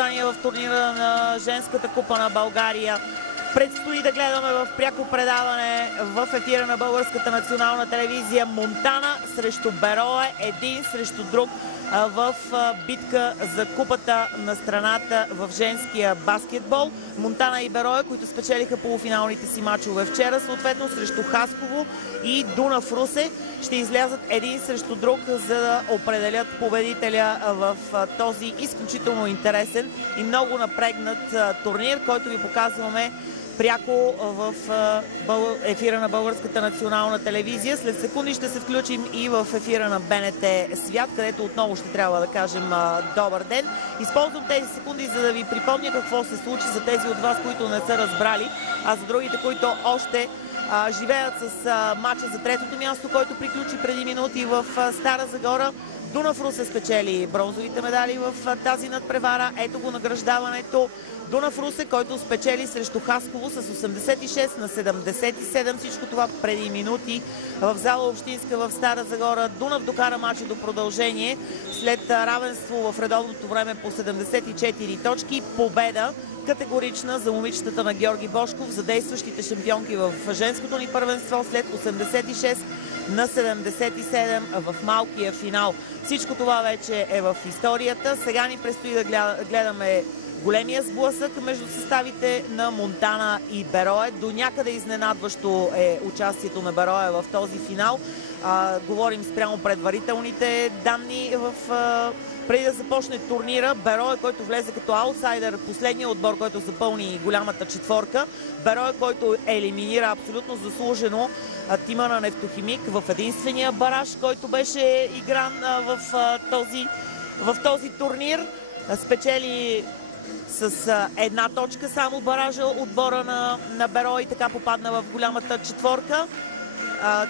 състезание в турнира на женската купа на България. Предстои да гледаме в пряко предаване в ефира на Българската национална телевизия Монтана срещу Берое, един срещу друг в битка за купата на страната в женския баскетбол. Монтана и Берое, които спечелиха полуфиналните си мачове вчера, съответно срещу Хасково и Дунав Русе, ще излязат един срещу друг, за да определят победителя в този изключително интересен и много напрегнат турнир, който ви показваме пряко в ефира на Българската национална телевизия. След секунди ще се включим и в ефира на БНТ Свят, където отново ще трябва да кажем добър ден. Използвам тези секунди, за да ви припомня какво се случи за тези от вас, които не са разбрали, а за другите, които още живеят с матча за третото място, който приключи преди минути в Стара Загора. Дунав Русе спечели бронзовите медали в тази надпревара. Ето го награждаването. Дунав Русе, който спечели срещу Хасково с 86 на 77. Всичко това преди минути в зала Общинска в Стара Загора. Дунав докара мача до продължение след равенство в редовното време по 74 точки. Победа категорична за момичетата на Георги Бошков, за действащите шампионки в женското ни първенство след 86 на 77 в малкия финал. Всичко това вече е в историята. Сега ни предстои да гледаме големия сблъсък между съставите на Монтана и Берое. До някъде изненадващо е участието на Берое в този финал. Говорим спрямо предварителните данни преди да започне турнира. Берое, който влезе като аутсайдер, последния отбор, който запълни голямата четворка. Берое, който елиминира абсолютно заслужено тима на Нефтохимик в единствения бараж, който беше игран в този турнир. Спечели с една точка само баража отбора на Берое и така попадна в голямата четворка.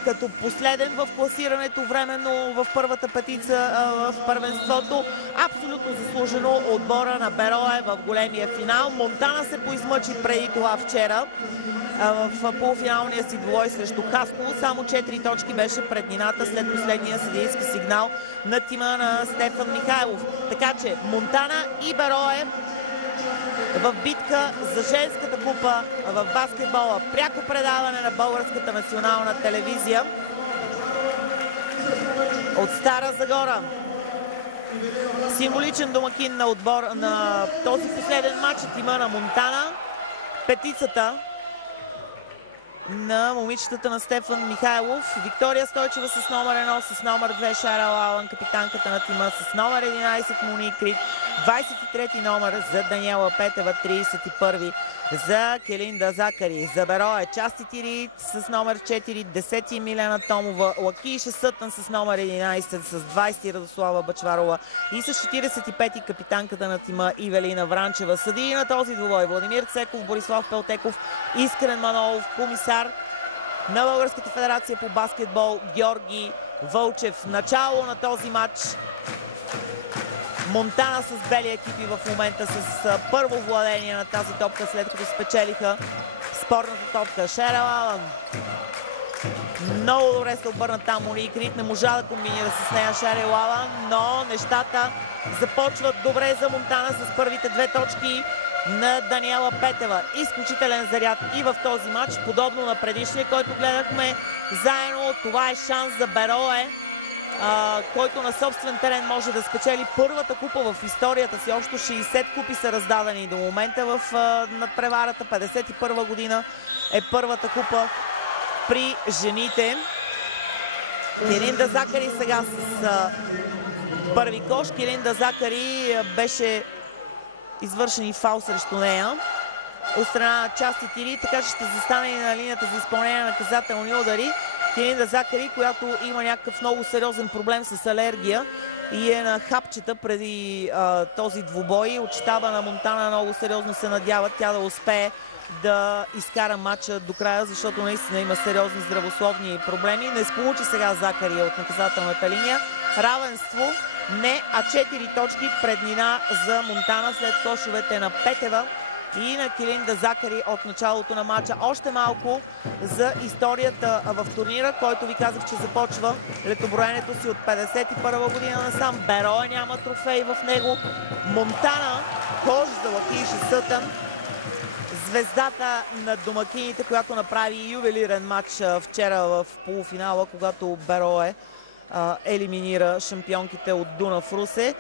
Като последен в класирането временно в първата петица в първенството. Абсолютно заслужено отбора на Берое в големия финал. Монтана се поизмъчи преди това вчера в полуфиналния си двубой срещу Хасково. Само 4 точки беше преднината след последния съдийски сигнал на тима на Стефан Михайлов. Така че Монтана и Берое в битка за женската купа в баскетбола. Пряко предаване на Българската национална телевизия от Стара Загора. Символичен домакин на отбор на този последен матч е тима на Монтана. Петицата на момичетата на Стефан Михайлов. Виктория Стойчева с номер 1, с номер 2 Шара Лалан, капитанката на тима, с номер 11 Мони Крит, 23 номер за Даниела Петева, 31 за Келинда Закари. За Берое Части Тири с номер 4, 10 Милена Томова, Лакиша Сътън с номер 11, с 20 Радослава Бачварова и с 45 капитанката на тима Ивелина Вранчева. Съдии на този двубой Владимир Цеков, Борислав Пелтеков, Искрен Манолов, комисар на Българската федерация по баскетбол Георги Вълчев. Начало на този матч. Монтана с бели екипи в момента с първо владение на тази топка, след като спечелиха спорната топка. Шерел Алън. Много добре се обърна там Мони Крит. Не можа да комбинира с нея Шерел Алън, но нещата започват добре за Монтана с първите две точки на Даниела Петева. Изключителен заряд и в този матч, подобно на предишния, който гледахме заедно. Това е шанс за Берое, който на собствен терен може да спечели първата купа в историята си. Общо 60 купи са раздадени до момента в надпреварата. 51 година е първата купа при жените. Келинда Закари сега с първи кош. Келинда Закари беше извършен и фаул срещу нея от страна на Части Тири, така че ще застане и на линията за изпълнение на наказателни удари. Келинда Закари, която има някакъв много сериозен проблем с алергия и е на хапчета преди този двубой. Очитава на Монтана, много сериозно се надяват тя да успее да изкара матча до края, защото наистина има сериозни здравословни проблеми. Не сполучи сега Закари от наказателната линия. Равенство не, а 4 точки преднина за Монтана след кошовете на Петева и на Келинда Закари от началото на матча. Още малко за историята в турнира, който ви казах, че започва летоброенето си от 51 година насам. Берое няма трофей в него. Монтана кош за Лакийша Сътън. Звездата на домакините, която направи ювелирен матч вчера в полуфинала, когато Берое елиминира шампионките от Дунав Русе.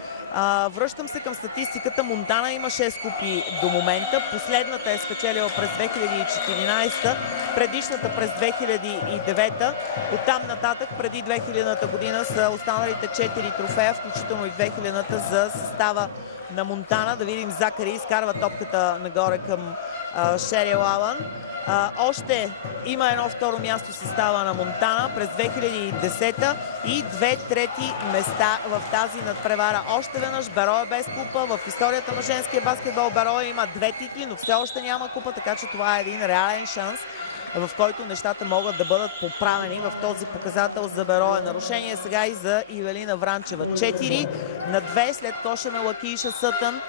Връщам се към статистиката. Монтана има 6 купи до момента. Последната е спечелила през 2014, предишната през 2009. Оттам нататък, преди 2000-та година, са останалите 4 трофея, включително и 2000-та за състава на Монтана. Да видим, Закари изкарва топката нагоре към Шерил Алън. Още има едно второ място в състава на Монтана през 2010 и 2 трети места в тази надпревара. Още веднъж Берое без купа. В историята на женския баскетбол Берое има 2 титли, но все още няма купа, така че това е един реален шанс, в който нещата могат да бъдат поправени в този показател за Берое. Нарушение сега и за Ивелина Вранчева. 4-2 след коша на Лакийша Сътън.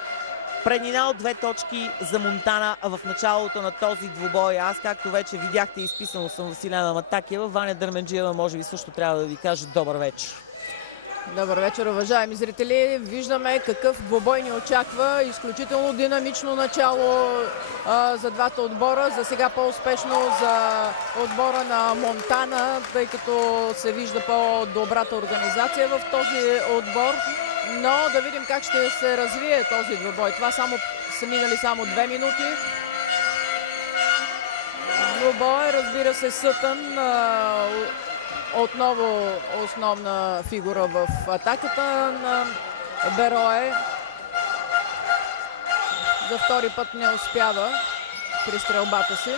Преднина от 2 точки за Монтана в началото на този двубой. Аз, както вече видяхте, изписано съм Василена Матакиева. Ваня Дърменджиева може би също трябва да ви каже добър вечер. Добър вечер, уважаеми зрители. Виждаме какъв двубой ни очаква. Изключително динамично начало за двата отбора. За сега по-успешно за отбора на Монтана, тъй като се вижда по-добрата организация в този отбор. Но да видим как ще се развие този двубой. Това са минали само 2 минути. Двубой, разбира се, Сътън отново основна фигура в атаката на Берое. За втори път не успява при стрелбата си.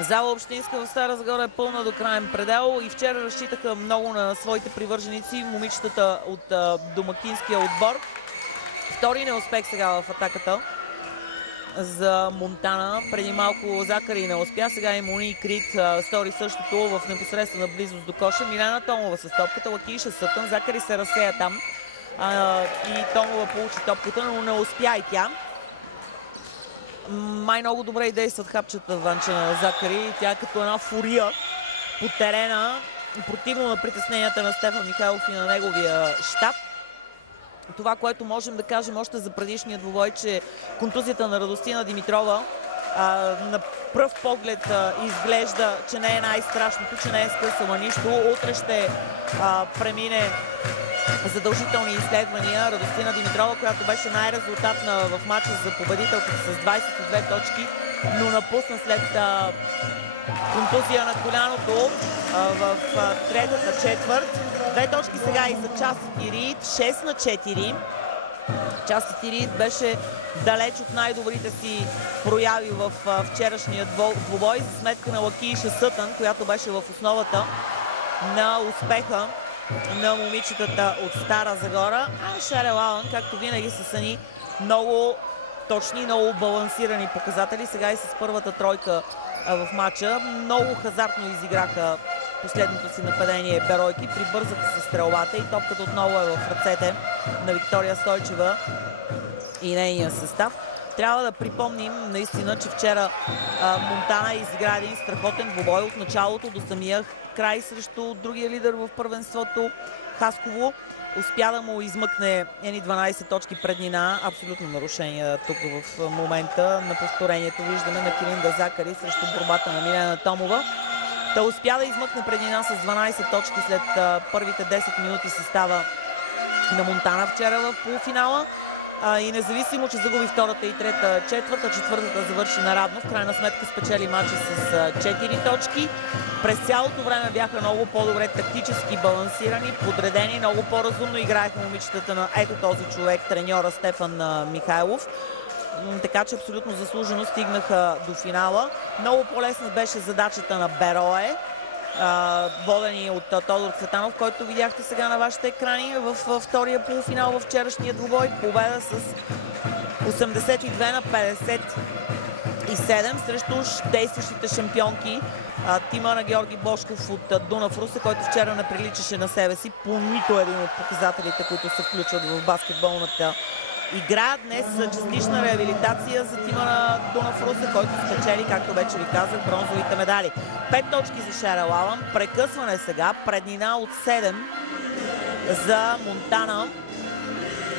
Зала Общинска в Стара Загора е пълна до краен предел и вчера разчитаха много на своите привърженици, момичетата от домакинския отбор. Втори неуспех сега в атаката за Монтана. Преди малко Закари не успя, сега и Мони Крит стори същото в непосредствена близост до коша. Милена Томова с топката, Лакийша Сътън, Закари се разсея там и Томова получи топката, но не успя и тя. Май много добре и действат хапчета Ванча на Закари. Тя е като една фурия по терена, противно на притесненията на Стефан Михайлов и на неговия щаб. Това, което можем да кажем още за предишния двубой, че контузията на Радостина Димитрова на пръв поглед изглежда, че не е най-страшното, че не е скъсала нищо. Утре ще премине задължителни изследвания. Радостина Димитрова, която беше най-резултатна в матча за победителката с 22 точки, но напусна след контузия на коляното в третата четвърт. 2 точки сега и за Частити Рийд, 6-4. Частити Рийд беше далеч от най-добрите си прояви в вчерашния двубой за сметка на Лакийша Сътън, която беше в основата на успеха на момичетата от Стара Загора. Шерил Алън, както винаги, са ни много точни, много балансирани показатели. Сега и с първата тройка в матча. Много хазартно изиграха последното си нападение Беройки. Прибързаха се стрелбата и топката отново е в ръцете на Виктория Стойчева и нейния състав. Трябва да припомним наистина, че вчера Монтана изигра един страхотен двубой от началото до самия край срещу другия лидер в първенството Хасково. Успя да му измъкне едни 12 точки преднина. Абсолютно нарушение тук в момента на повторението. Виждаме на Килинда Закари срещу борбата на Милена Томова. Та успя да измъкне преднина с 12 точки след първите 10 минути състава на Монтана вчера в полуфинала. И независимо, че загуби втората и трета четвърта, четвъртата завърши наравно. В крайна сметка спечели матча с 4 точки. През цялото време бяха много по-добре тактически балансирани, подредени, много по-разумно играеха момичетата на ето този човек, треньора Стефан Михайлов. Така че абсолютно заслужено стигнаха до финала. Много по-лесна беше задачата на Берое, водени от Тодор Цветанов, който видяхте сега на вашите екрани в втория полуфинал в вчерашния двубой. Победа с 82-57 срещу действащите шампионки тима на Георги Бошков от Дунав Русе, който вчера не приличаше на себе си по нито един от показателите, които се включват в баскетболната игра. Днес частична реабилитация за тима на Дунав Русе, който спечели, както вече ви казах, бронзовите медали. 5 точки за Шерил Алън. Прекъсване сега. Преднина от 7 за Монтана.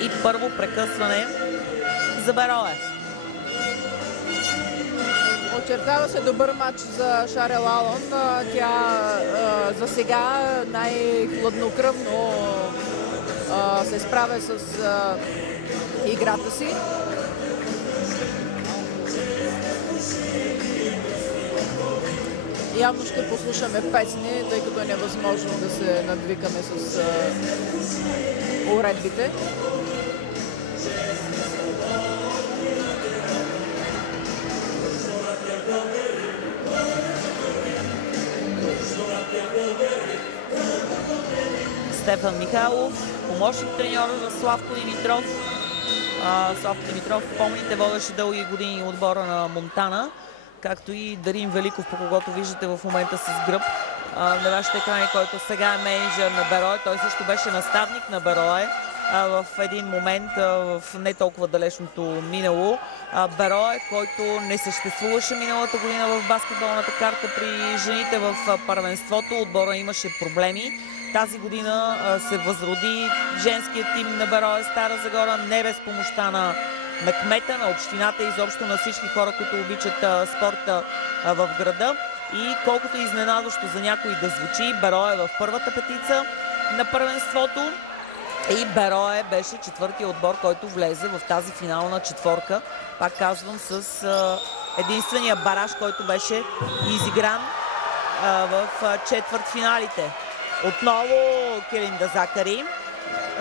И първо прекъсване за Берое. Очертава се добър матч за Шарел Алън. Тя за сега най-хладнокръвно се справя с играта си. Явно ще послушаме песни, тъй като е невъзможно да се надвикаме с уредбите. Стефан Михайлов, помощник треньор на Славко Димитров. Славко Димитров, помните, водеше дълги години отбора на Монтана, както и Дарин Великов, по когото виждате в момента с гръб на вашите екрани, който сега е менеджер на Берое. Той също беше наставник на Берое в един момент в не толкова далечното минало. Берое, който не съществуваше миналата година в баскетболната карта при жените в първенството. Отбора имаше проблеми. Тази година се възроди женският тим на Берое Стара Загора, не без помощта на кмета, на общината и изобщо на всички хора, които обичат спорта в града. И колкото изненадващо за някой да звучи, Берое в първата петица на първенството. И Берое беше четвъртия отбор, който влезе в тази финална четворка. Пак казвам, с единствения бараж, който беше изигран в четвъртфиналите. Отново Килинда Закари.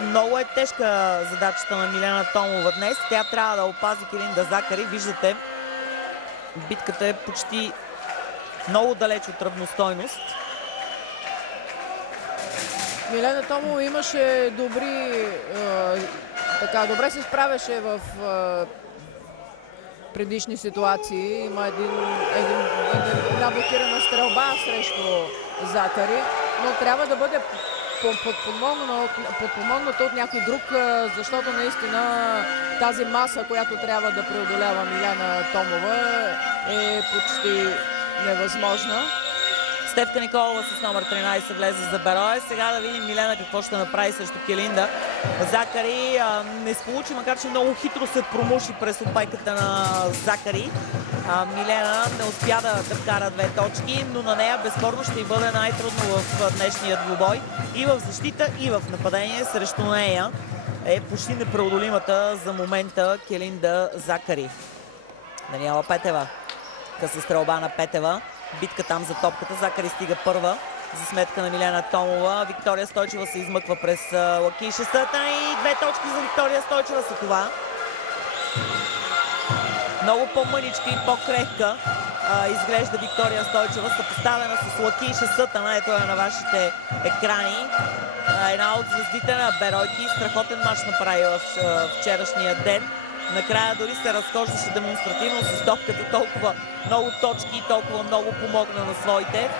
Много е тежка задачата на Милена Томова днес. Тя трябва да опази Килинда Закари. Виждате, битката е почти много далеч от равностойност. Милена Томова имаше добре се справяше в предишни ситуации. Има една блокирана стрелба срещу Закари, но трябва да бъде подпомогната от някой друг, защото наистина тази маса, която трябва да преодолява Милена Томова, е почти невъзможна. Стефка Николова с номер 13 влезе за Берое. Сега да видим Милена какво ще направи срещу Килинда. Закари не сполучи, макар че много хитро се промуши през опайката на Закари. Милена не успя да вкара две точки, но на нея безспорно ще й бъде най-трудно в днешния двубой. И в защита, и в нападение срещу нея е почти непреодолимата за момента Килинда Закари. Даниела Петева. Къса стрелба на Петева. Битка там за топката. Закари стига първа за сметка на Милена Томова. Виктория Стойчева се измъква през лакишесата и две точки за Виктория Стойчева са това. Много по-мъничка и по-крехка изглежда Виктория Стойчева, съпоставена с лакишесата. Ето е на вашите екрани. Една от звездите на Беройки. Страхотен мач направи в вчерашния ден. Накрая дори се разхождаше демонстративно с топката, толкова много точки, толкова много помогна на своите.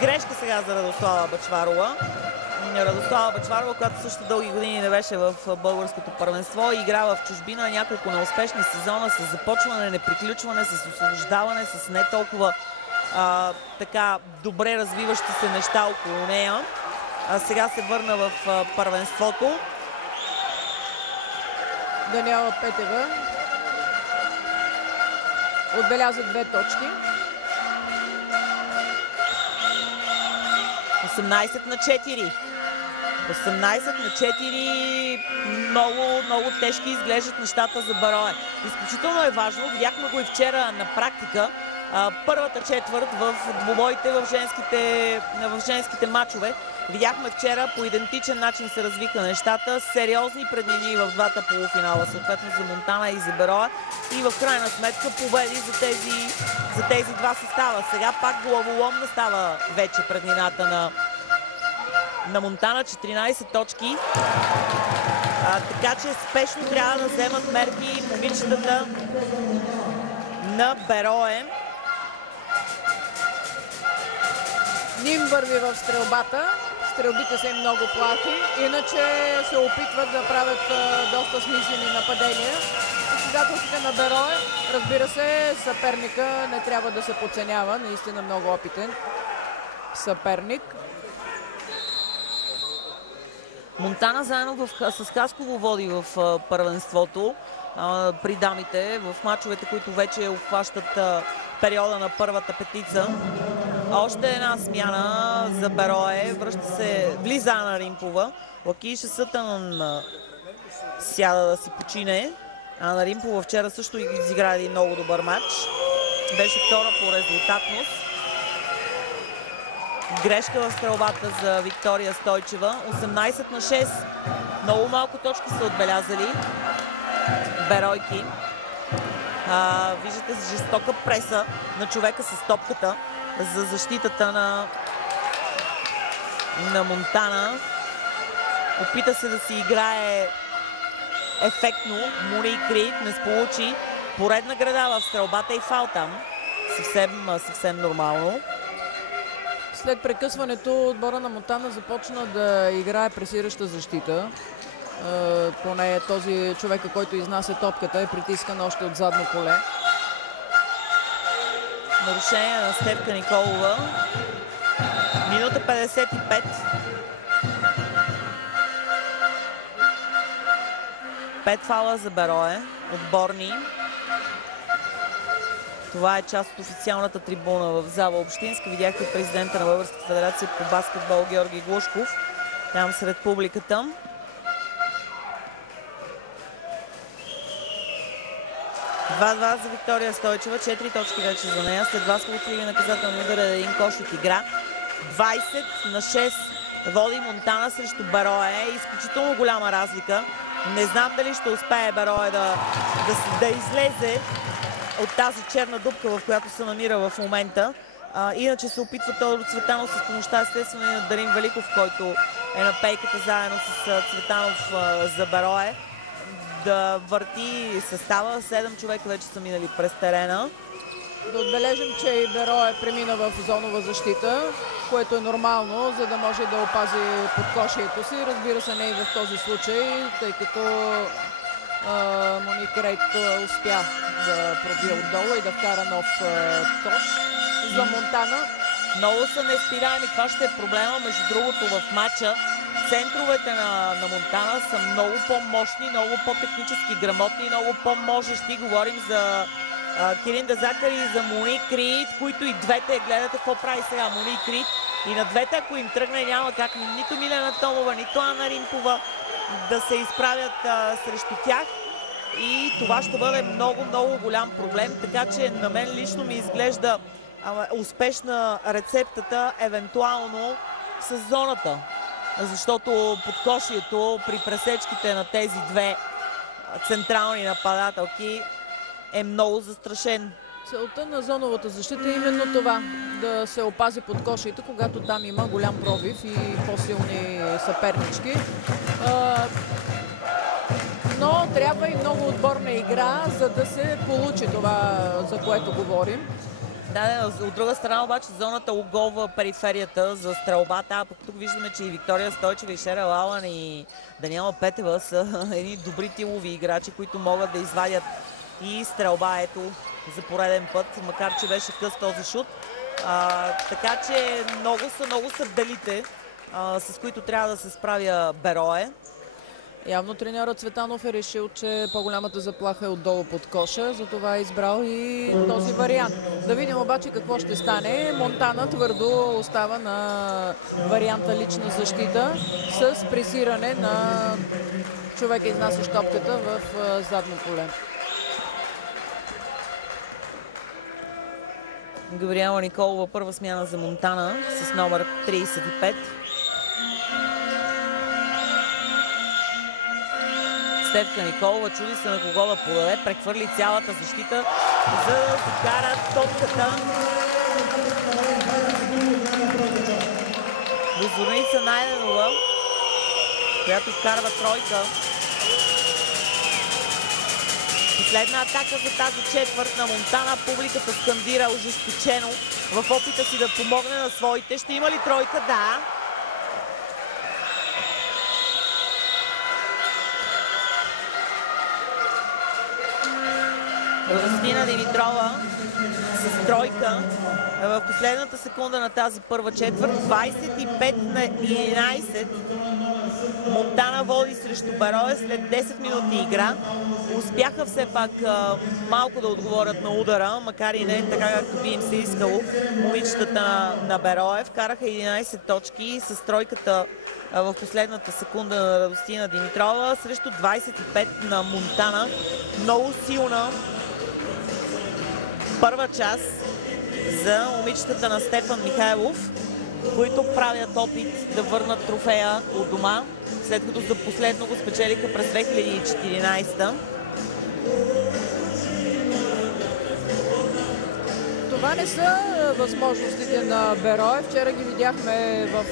Грешка сега за Радослава Бъчварова. Радослава Бъчварова, която също дълги години не беше в българското първенство, игра в чужбина, няколко неуспешни сезона с започване, неприключване, с освобождаване, с не толкова така добре развиващи се неща около нея. Сега се върна в първенството. Даниела Петева отбеляза две точки. 18-4. 18-4. Много тежки изглеждат нещата за Берое. Изключително е важно. Видяхме го и вчера на практика. Първата четвърт в двубоите в женските матчове. Видяхме вчера по идентичен начин се развиха нещата. Сериозни преднини в двата полуфинала, съответно за Монтана и за Берое. И в крайна сметка победи за тези два състава. Сега пак главоломна става вече преднината на Монтана. 14 точки. Така че спешно трябва да вземат мерки момичетата на Берое. Ним върви в стрелбата. Стрелбите са им много плахи. Иначе се опитват да правят доста смислени нападения. Състезателите на Берое, разбира се, съперника не трябва да се подценява. Наистина много опитен съперник. Монтана заедно с Хасково води в първенството при дамите в мачовете, които вече обхващат периода на първата петица. Още една смяна за Берое. Връща се, влиза Ана Римпова. Лакиша Сътън сяда да си почине. Ана Римпова вчера също изигра един много добър матч. Беше втора по резултатност. Грешка в стрелбата за Виктория Стойчева. 18-6. Много малко точки са отбелязали беройки. Виждате жестока преса на човека с топката за защитата на Монтана. Опита се да си играе ефектно. Мони Крит не сполучи. Поредна града в стрелбата и фал там. Съвсем нормално. След прекъсването отбора на Монтана започна да играе пресираща защита. Поне този човек, който изнася топката, е притискан още от задно поле. Нарушение на Стефка Николова. Минута 55. 5 фала за Берое. Отборни. Това е част от официалната трибуна в зала Общинска. Видяхте президента на Българската федерация по баскетбол Георги Глушков. Там сред публиката. Два за Виктория Стойчева. 4 точки вече за нея. След 2 сполучливи наказателни удара, един кош от игра. 20-6 води Монтана срещу Берое. Изключително голяма разлика. Не знам дали ще успее Берое да излезе от тази черна дупка, в която се намира в момента. Иначе се опитва Тодор Цветанов с помощта естествено и на Дарин Великов, който е на пейката заедно с Цветанов за Берое, да върти състава. 7 човека вече са минали през терена. Да отбележим, че и Берое премина в зонова защита, което е нормално, за да може да опази подкошието си. Разбира се, не и в този случай, тъй като Моник Рейт успя да пробие отдолу и да вкара нов кош за Монтана. Много са неспираеми. Това ще е проблема. Между другото, в матча центровете на Монтана са много по-мощни, много по-технически грамотни, много по-можещи. Говорим за Кирин Дезакари и за Моник Рейт, които и двете, гледате какво прави сега Моник Рейт. И на двете, ако им тръгне, няма как нито Милена Томова, нито Ана Римпова да се изправят срещу тях. И това ще бъде много голям проблем. Така че на мен лично ми изглежда успешна рецептата, евентуално с зоната. Защото подкошието при пресечките на тези две централни нападателки е много застрашен. Целта на зоновата защита е именно това. Да се опази подкошието, когато там има голям пробив и по-силни съпернички. Но трябва и много отборна игра, за да се получи това, за което говорим. Да, от друга страна обаче зоната оголва периферията за стрелбата. А пък тук виждаме, че и Виктория Стойчева, и Шерел Алън, и Даниела Петева са едни добри тилови играчи, които могат да извадят и стрелба, ето, за пореден път, макар че беше къс този шут. Така че много са белите, с които трябва да се справя Берое. Явно треньорът Цветанов е решил, че по-голямата заплаха е отдолу под коша, затова е избрал и този вариант. Да видим обаче какво ще стане. Монтана твърдо остава на варианта лична защита с пресиране на човека, изнасящ топката в задно поле. Габриела Николова, първа смяна за Монтана с номер 35. Стефка Николова чуди се на кого да подаде, прехвърли цялата защита, за да закара топката до Зорница Найденова, която вкарва тройка. Последна атака за тази четвърт на Монтана. Публиката скандира ожесточено в опита си да помогне на своите. Ще има ли тройка? Да. Радостина Димитрова с тройка в последната секунда на тази първа четвърт. 25-11. Монтана води срещу Берое след 10 минути игра. Успяха все пак малко да отговорят на удара, макар и не така, както би им се искало. Момичетата на Берое вкараха 11 точки с тройката в последната секунда на Радостина Димитрова срещу 25 на Монтана. Много силна първа част за момичетата на Стефан Михайлов, които правят опит да върнат трофея от дома, след като за последно го спечелиха през 2014. Това не са възможностите на Берое. Вчера ги видяхме в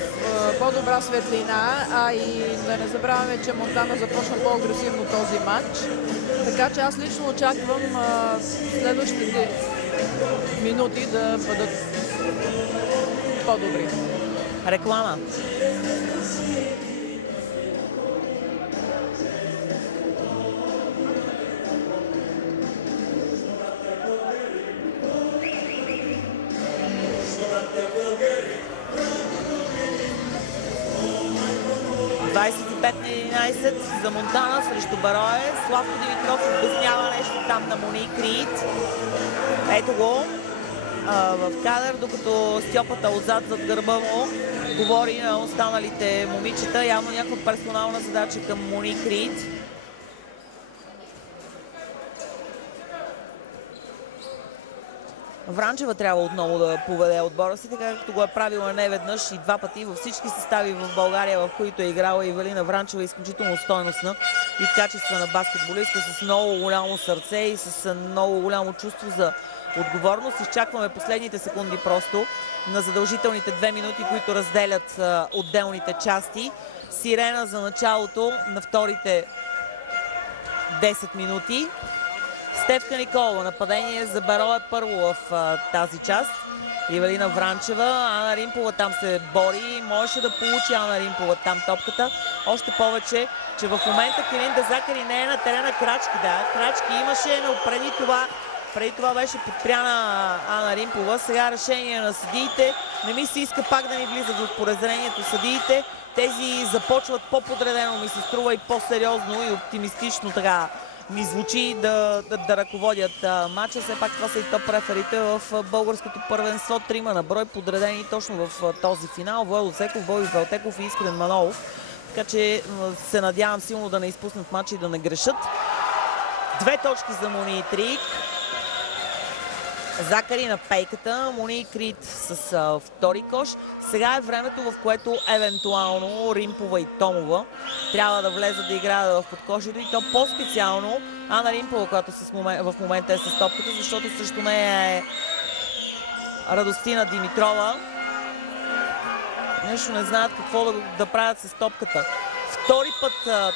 по-добра светлина, а и да не забравяме, че Монтана започна по-агресивно този матч. Така че аз лично очаквам следващите минути да бъдат по-добри. Реклама. на 11 за Монтана срещу Берое. Славко Димитров обяснява нещо там на Моник Рид. Ето го в кадър, докато Стьопата отзад зад гърба му говори на останалите момичета. Явно някаква персонална задача към Моник Рид. Вранчева трябва отново да поведе отбора си, така както го е правила не веднъж и два пъти във всички състави в България, в които е играла. Ивелина Вранчева, изключително стойностна и качествена баскетболистка с много голямо сърце и с много голямо чувство за отговорност. Изчакваме последните секунди просто на задължителните 2 минути, които разделят отделните части. Сирена за началото на вторите 10 минути. Стефка Николова, нападение за Берое първо в тази част. Ивелина Вранчева, Ана Римпова там се бори. Можеше да получи Ана Римпова там топката. Още повече, че в момента Килинда Закари не е на терена. Крачки, да. Крачки имаше, но преди това беше подпряна Ана Римпова. Сега решение на съдиите. Не ми се иска пак да ни влизат в подразделението съдиите. Тези започват по-подредено, ми се струва, и по-сериозно и оптимистично така ми звучи да ръководят матча. Все пак това са и топ реферите в българското първенство. Трима на брой подредени точно в този финал. Владо Цеков, Бойо Велтеков и Искрен Манолов. Така че се надявам силно да не изпуснат матча и да не грешат. 2 точки за Моник Рид. Закари на пейката, Моник Рид с втори кош. Сега е времето, в което евентуално Римпова и Томова трябва да влезат да играят в подкошието, и то по-специално Ана Римпова, която в момента е с топката, защото срещу нея е Радостина Димитрова. Нещо не знаят какво да правят с топката. Втори път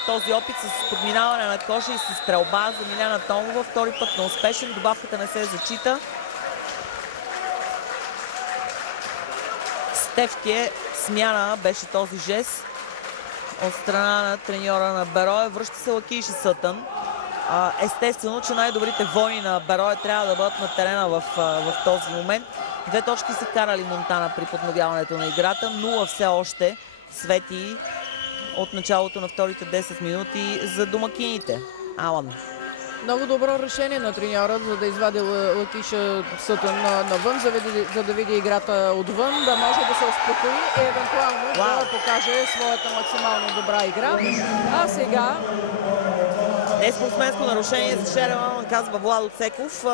този опит с подминаване на коша и с стрелба за Миляна Томова. Втори път неуспешен, добавката не се зачита. Стефке смяна беше този жест от страна на треньора на Берое. Връща се Лакиша Сътън. Естествено, че най-добрите войни на Берое трябва да бъдат на терена в този момент. 2 точки са карали Монтана при подновяването на играта. 0 все още свети от началото на вторите 10 минути за домакините. Алан. Много добро решение на треньора, за да извади Лакиша Сътън навън, за да види играта отвън, да може да се успокои и евентуално да покаже своята максимално добра игра. А сега... Неспортсменско нарушение за Шереман, казва Владо Цеков.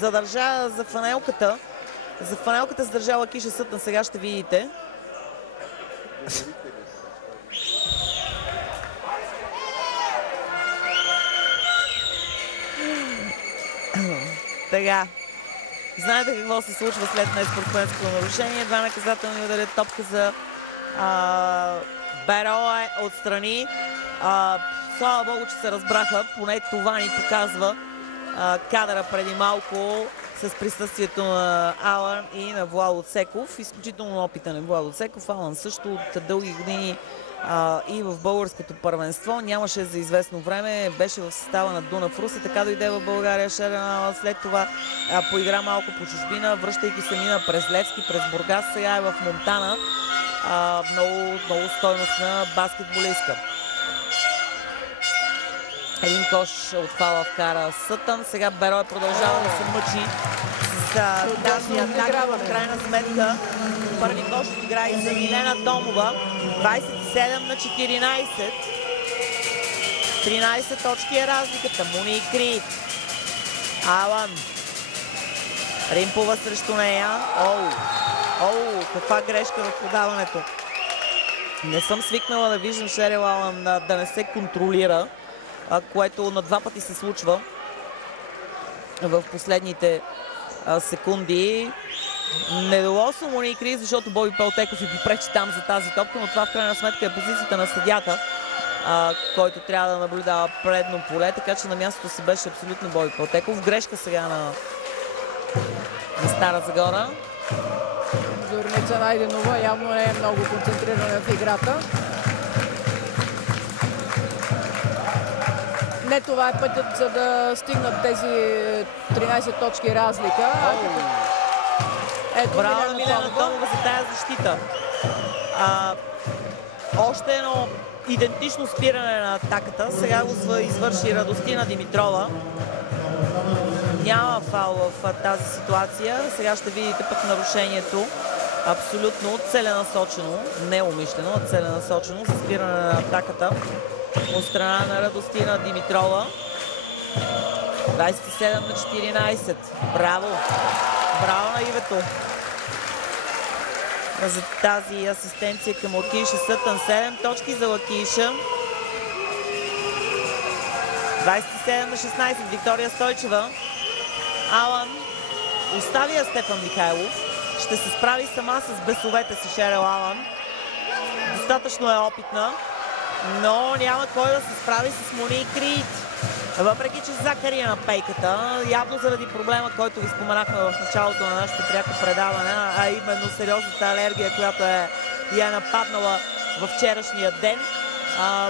Задържа за фанелката. За фанелката задържа Лакиша Сътън. Сега ще видите. Така. Знаете какво се случва след неспортсменско нарушение. 2 наказателни удари, топка за Берое отстрани. Слава Богу, че се разбраха. Поне това ни показва кадъра преди малко с присъствието на Алан и на Владо Цеков. Изключително опитен е Владо Цеков. Алан също от дълги години и в българското първенство. Нямаше за известно време, беше в състава на Дунав Русе, така дойде в България Шерен. След това поигра малко по чужбина, връщайки се мина през Левски, през Бургас, сега е в Монтана. Много стойностна баскетболистка. Един кош от фала вкара Сътън. Сега Берой продължава да се мъчи с тази атака. В крайна сметка първи кош игра и за Милена Томова. 27 на 14. 13 точки е разликата. Муни Крит. Алан. Римпова срещу нея. Каква грешка в подаването. Не съм свикнала да виждам Шерил Алан да не се контролира, което на два пъти се случва в последните секунди. Недолосно Муни Крит, защото Боби Палтеков и попречи там за тази топка, но това в крайна сметка е позицията на съдията, който трябва да наблюдава предно поле, така че на мястото си беше абсолютно Боби Палтеков. Грешка сега на Стара Загора. Зорница Найденова явно не е много концентрирана в играта. Не това е пътят, за да стигнат тези 13 точки разлика. Браво на Милена Томова за тая защита. Още едно идентично спиране на атаката. Сега го извърши Радостина Димитрова. Няма фаул в тази ситуация. Сега ще видите пък нарушението. Абсолютно целенасочено, не умишлено, а целенасочено за спиране на атаката от страна на Радостина Димитрова. 27 на 14. Браво! Браво на Ивето за тази асистенция към Лакиша Сътън. 7 точки за Лакиша. 27 на 16. Виктория Стойчева. Алан оставя Стефан Михайлов. Ще се справи сама с бесовете си Шерил Алан. Достатъчно е опитна, но няма кой да се справи с Муни Крит. Въпреки че Закари е на пейката, явно заради проблема, който ви споменахме в началото на нашето пряко предаване, а именно сериозната алергия, която я е нападнала във вчерашния ден.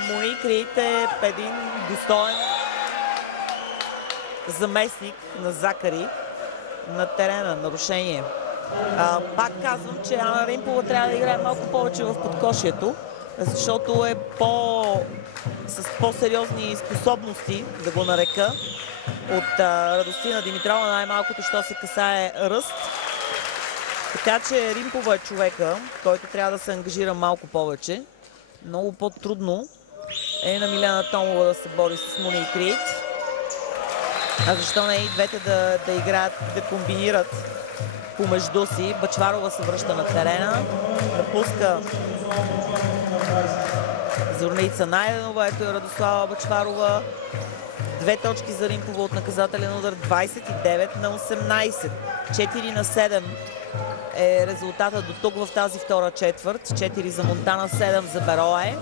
Муни Крит е един достоен заместник на Закари на терена. Нарушение. Пак казвам, че Ана Римпова трябва да играе малко повече в подкошието, защото е с по-сериозни способности, да го нарека, от Радостина Димитрова, най-малкото, що се касае ръст. Така че Римпова е човека, който трябва да се ангажира малко повече. Много по-трудно е на Милена Томова да се бори с Муни Крит. А защо не и двете да играят, да комбинират помежду си. Бъчварова се връща на терена. Напуска Зорница Найденова. Ето е Радослава Бъчварова. 2 точки за Римпова от наказателен удар. 29 на 18. 4 на 7 е резултата до тук в тази втора четвърт. 4 за Монтана, 7 за Берое.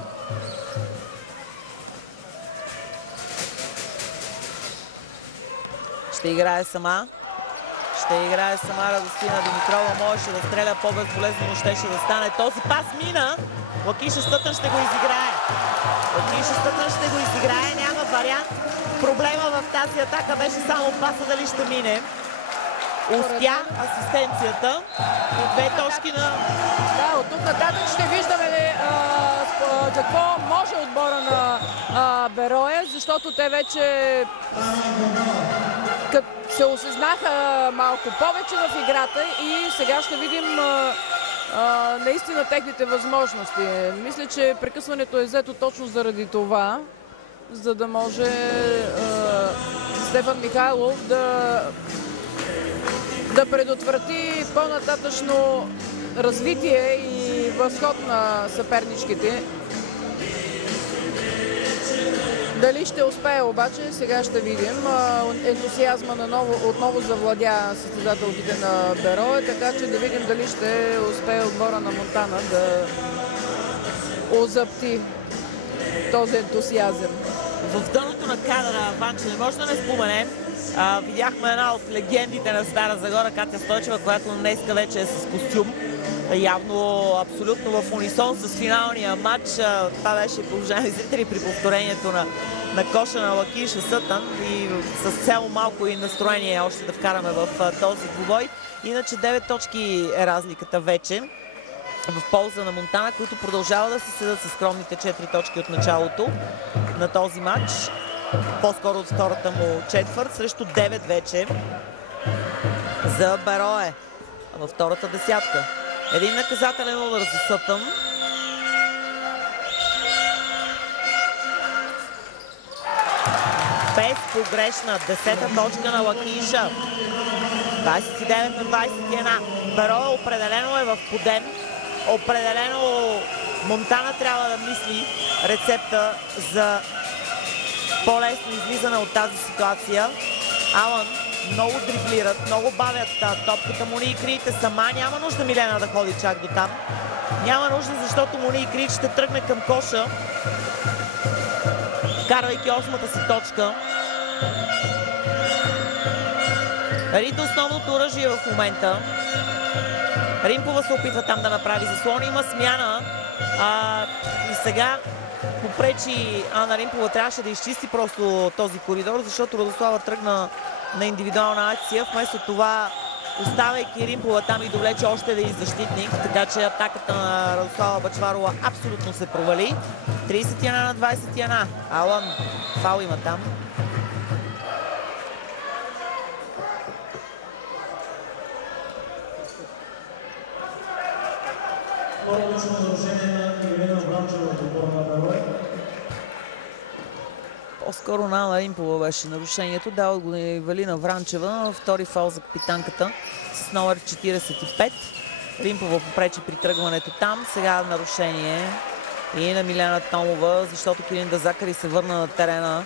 Ще играе сама. Радостина Димитрова. Можеше да стреля по-безболезнено, но щеше да стане. Този пас мина. Лакиша Сътън ще го изиграе. Няма вариант. Проблема в тази атака беше само паса дали ще мине. Успя асистенцията. И 2 точки на... Да, от тук нататък ще виждаме какво може отбора на Берое, защото те вече се осъзнаха малко повече в играта и сега ще видим наистина техните възможности. Мисля, че прекъсването е взето точно заради това, за да може Стефан Михайлов да предотврати по-нататъчно развитие и възход на съперничките. Дали ще успее обаче, сега ще видим. Ентусиазма отново завладя състезателките на Берое, така че да видим дали ще успее отбора на Монтана да озапти този ентусиазъм. В дъното на кадъра, Ванче, не може да не споменем. Видяхме една от легендите на Стара Загора, Катя Стойчева, която днеска вече е с костюм явно абсолютно в унисон с финалния матч. Това беше, уважаеми зрители, при повторението на коша на Лакиша Сътън и с цяло малко и настроение още да вкараме в този двубой. Иначе 9 точки е разликата вече в полза на Монтана, които продължава да се седат с скромните 4 точки от началото на този матч. По-скоро от втората му четвърт, срещу 9 вече за Берое във втората десятка. Един наказателен удар за Сътън. Без погрешна 10-та точка на Лакиша. 29 на 21. Берое определено е в подем. Определено Монтана трябва да мисли рецепта за по-лесно излизане от тази ситуация. Алън много дриблират, много бавят топката. Мони и Крийте сама. Няма нужда Милена да ходи чак до там. Няма нужда, защото Мони и Крийте ще тръгне към коша, карвайки 8-та си точка. Рито основното оръжие в момента. Римпова се опитва там да направи заслон. Има смяна. И сега попречи Ана Римпова. Трябваше да изчисти просто този коридор, защото Радослава тръгна на индивидуална акция. Вместо това, оставайки Римпова там и довлече още един защитник. Така че атаката на Радослава Бъчварова абсолютно се провали. 31 на 21. Алън фаул има там. По-скоро на Ана Римпова беше нарушението. Дава го на Ивелина Вранчева. Втори фаул за капитанката с номер 45. Римпова попречи при тръгването там. Сега нарушение и на Милена Томова, защото Килинда Закари се върна на терена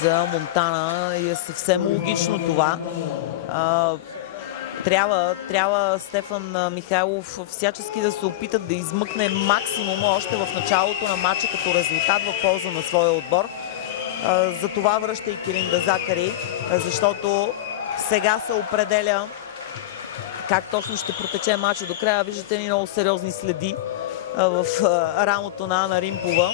за Монтана и е съвсем логично това. Трябва Стефан Михайлов всячески да се опитат да измъкне максимум още в началото на матча като резултат в полза на своя отбор. За това връща и Килинда Закари, защото сега се определя как точно ще протече матча до края. Виждате ни много сериозни следи в рамото на Ана Римпова.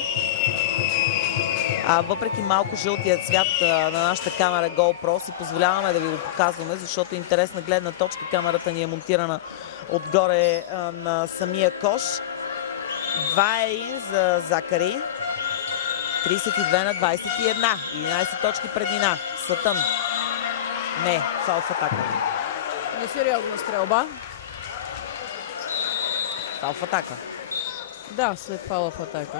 Въпреки малко жълтият цвят на нашата камера GoPro, си позволяваме да ви го показваме, защото е интересна гледна точка. Камерата ни е монтирана отгоре на самия кош. 2-1 за Закари. 32 на 21. 11 точки преднина. Сътън. Не, фаул в атака. Несериозна стрелба. Фаул в атака. Да, след фаула в атака.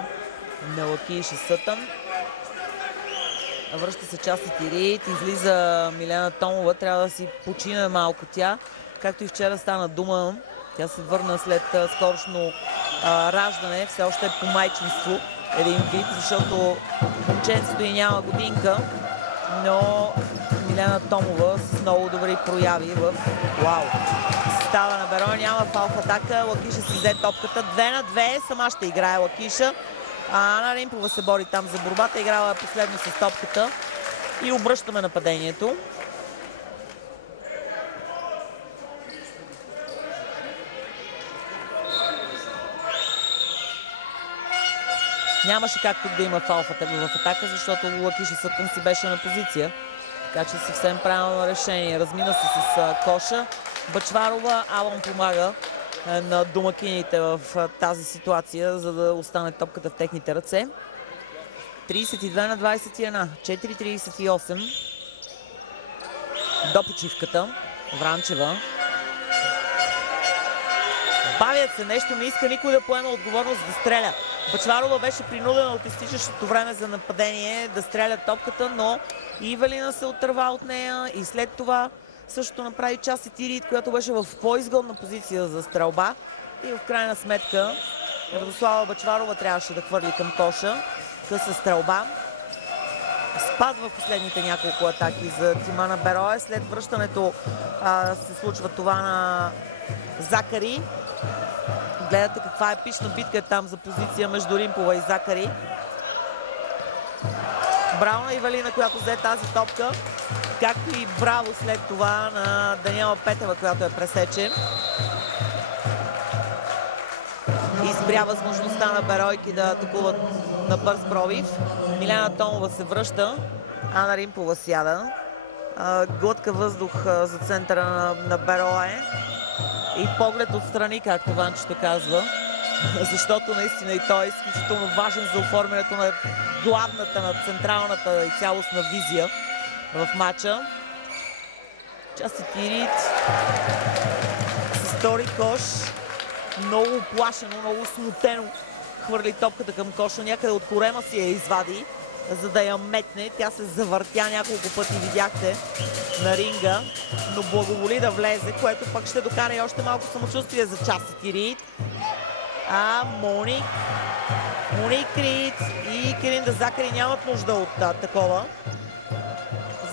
На Лакиша Сътън. Връща се част от Ирит, излиза Милена Томова, трябва да си почине малко тя. Както и вчера стана дума, тя се върна след скорошно раждане, все още е по майчинство един вид, защото момченцето и няма годинка, но Милена Томова с много добри прояви в става на Берое, няма фаул в атака, Лакиша си взе топката, 2 на 2, сама ще играе Лакиша. Ана Римпова се бори там за борбата, играла последно с топката и обръщаме нападението. Нямаше как тук да има фаул в атака, защото Лакиша Сътън си беше на позиция. Така че съвсем правилно решение. Размина се с коша. Бъчварова, Алън помага на домакините в тази ситуация, за да остане топката в техните ръце. 32 на 21. 4:38. До почивката. Вранчева. Бавят се, нещо не иска никой да поема отговорност да стреля. Бъчварова беше принудена от изтичащото време за нападение да стреля топката, но Ивелина се отърва от нея и след това също направи част и Ирит, която беше в по-изгодна позиция за стрелба. И в крайна сметка Радослава Бъчварова трябваше да хвърли към коша. Къса стрелба. Спад в последните няколко атаки за тима на Берое. След връщането се случва това на Закари. Гледате каква епична битка е там за позиция между Римпова и Закари. Браво на Ивелина, която взе тази топка. Както и браво след това на Даниела Петева, която е пресече. И спря възможността на Беройки да атакуват на бърз пробив. Милена Томова се връща. Ана Римпова сяда. Глътка въздух за центъра на Берое. И поглед отстрани, както Ванчето казва. Защото наистина и той е изключително важен за оформянето на главната, на централната и цялостна визия в матча. Частити Рийд с втори кош. Много оплашено, много смутено хвърли топката към коша. Някъде от корема си я извади, за да я метне. Тя се завъртя няколко пъти, видяхте, на ринга, но благоволи да влезе, което пък ще докара и още малко самочувствие за Частити Рийд. Моник Рийд и Калинда Захари нямат нужда от такова.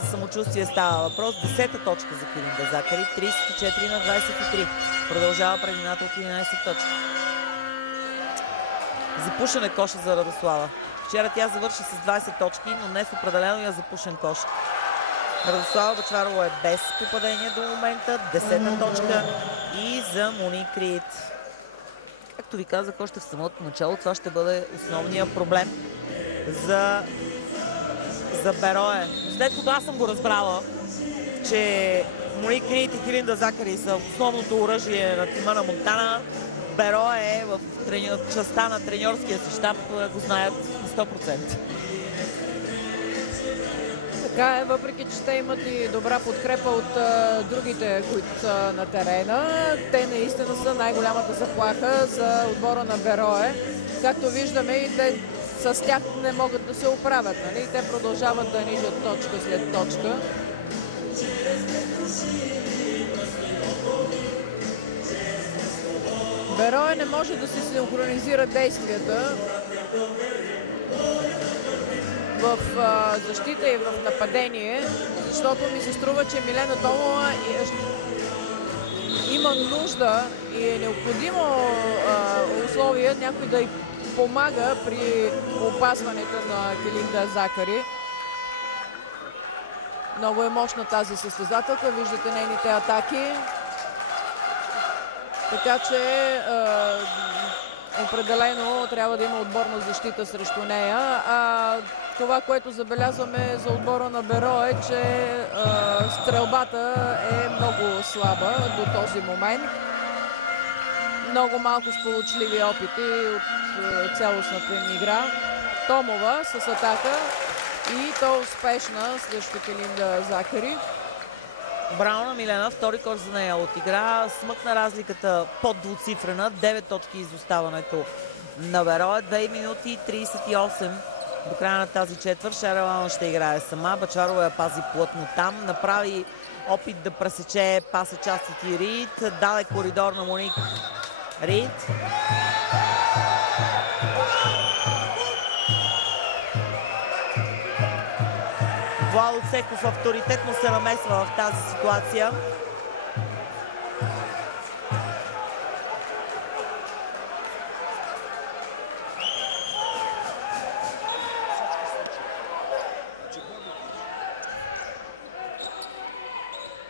За самочувствие става въпрос. 10-та точка за Калинда Захари. 34-23. Продължава предината от 11 точки. Запушен е коша за Радослава. Вчера тя завърши с 20 точки, но днес определено я запушен кош. Радослава Бъчварова е без попадение до момента. 10-та точка и за Моник Рийд. Както ви казах още в самото начало, това ще бъде основният проблем за Берое. След като аз съм го разбрала, че Моник Рийд и Калинда Захари са основното оръжие на тима на Монтана, Берое в частта на треньорския си щаб го знаят на 100%. Така е, въпреки че те имат и добра подкрепа от другите, които са на терена. Те наистина са най-голямата заплаха за отбора на Берое. Както виждаме, и те с тях не могат да се оправят. Нали? Те продължават да нижат точка след точка. Берое не може да се синхронизира действията в защита и в нападение, защото ми се струва, че Милена Томова има нужда и е необходимо условие някой да й помага при опасването на Калинда Захари. Много е мощна тази състезателка, виждате нейните атаки. Така че определено трябва да има отборна защита срещу нея. Това, което забелязваме за отбора на Берое е, че стрелбата е много слаба до този момент. Много малко сполучливи опити от цялостната им игра. Томова с атака и то успешна срещу Калинда Захари. Браво на Милена, втори кош за нея от игра. Смъкна разликата под двуцифрена. 9 точки изоставането на Берое. 2 минути и 38 до края на тази четвърт. Шералана ще играе сама. Бъчварова я пази плътно там. Направи опит да пресече паса Частити Рийд. Даде коридор на Моник Рийд. Владо Цеков авторитетно се намесва в тази ситуация.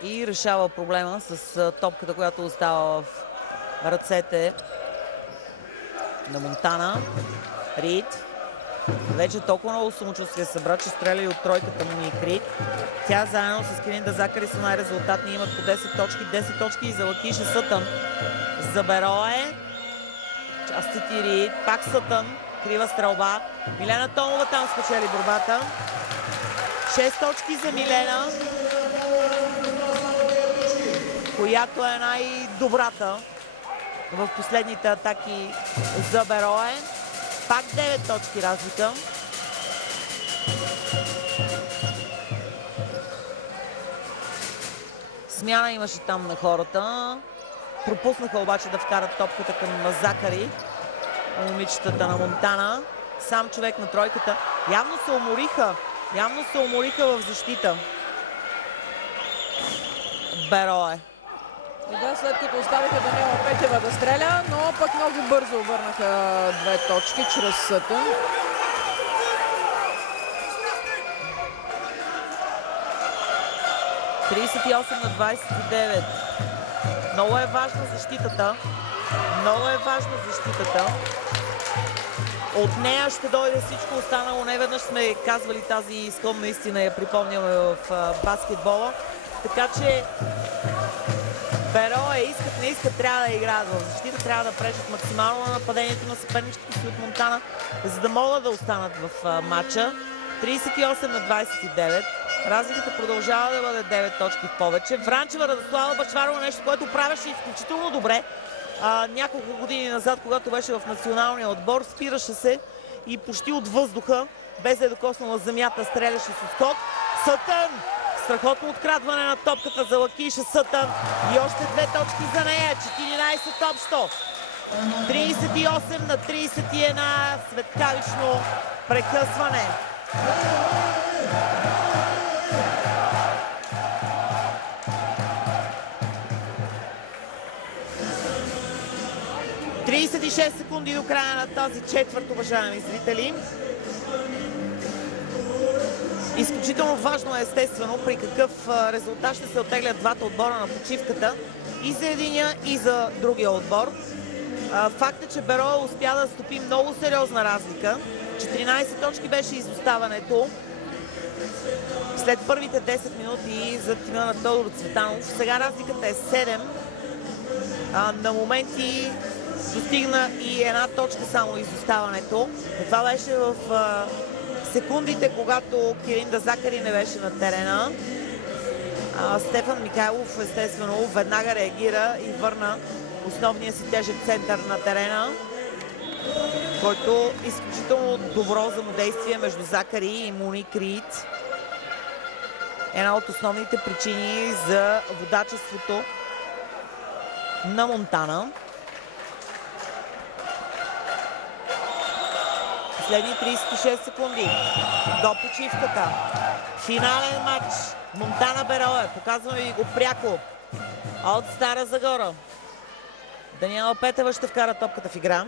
И решава проблема с топката, която остава в ръцете на Монтана. Рийд. Вече толкова много самочувствие събра, че стреля и от тройката Моник Рийд. Тя заедно с Калинда Захари са най-резултатни. Имат по 10 точки. 10 точки и за Лакиша Сътън. За Берое. Частити Рийд. Пак Сътън. Крива стрелба. Милена Томова там спечели борбата. 6 точки за Милена, която е най-добрата в последните атаки за Берое. Пак 9 точки разлика. Смяна имаше там на хората. Пропуснаха обаче да вкарат топката към Захари. Момичетата на Монтана. Сам човек на тройката. Явно се умориха. Явно се умориха в защита. Берое. И да, след като оставиха Даниела Петева да стреля, но пък много бързо обърнаха 2 точки чрез Сътън. 38-29. Много е важна защитата. Много е важна защитата. От нея ще дойде всичко останало. Не веднъж сме казвали тази скромна истина, я припомняме в баскетбола. Така че Берое искат, не искат, трябва да играят в защита, трябва да пречат максимално на нападението на съперничките си от Монтана, за да могат да останат в матча. 38-29. Разликата продължава да бъде 9 точки в повече. Вранчева Радослава Бъчварова, нещо, което правеше изключително добре. Няколко години назад, когато беше в националния отбор, спираше се и почти от въздуха, без да е докоснала земята, стреляше с скок. Сътън! Страхотно открадване на топката за Лакиша Сътън и още 2 точки за нея. 14 общо. 38-31. Светкавично прекъсване. Тридесет и 6 секунди до края на тази четвърт, уважаеми зрители. Изключително важно е, естествено, при какъв резултат ще се оттеглят двата отбора на почивката и за единия, и за другия отбор. Факт е, че Берое успя да стопи много сериозна разлика. 14 точки беше изоставането след първите 10 минути за тима на Тодор Цветанов. Сега разликата е 7. На моменти достигна и една точка само изоставането. Това беше в секундите, когато Киринда Закари не беше на терена. Стефан Михайлов, естествено, веднага реагира и върна основния си тежък център на терена, който изключително добро взаимодействие между Закари и Моник Рийд. Една от основните причини за водачеството на Монтана. Последни 36 секунди до почивката. Финален матч. Монтана-Берое. Показваме ви го пряко от Стара Загора. Даниела Петева ще вкара топката в игра.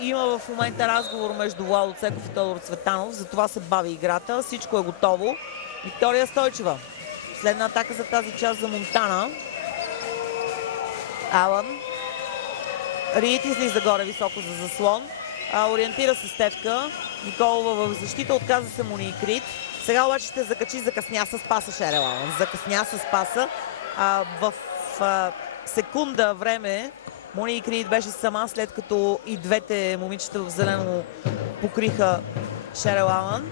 Има в момента разговор между Владо Цеков и Тодор Цветанов. Затова се бави играта. Всичко е готово. Виктория Стойчева. Последна атака за тази част за Монтана. Алън. Рийд излиза горе високо за заслон. Ориентира се Стефка. Николова в защита. Отказа се Моник Рийд. Сега обаче ще закачи. Закъсня с паса Шерил Алън. Закъсня с паса. В секунда време Моник Рийд беше сама, след като и двете момичета в зелено покриха Шерил Алън.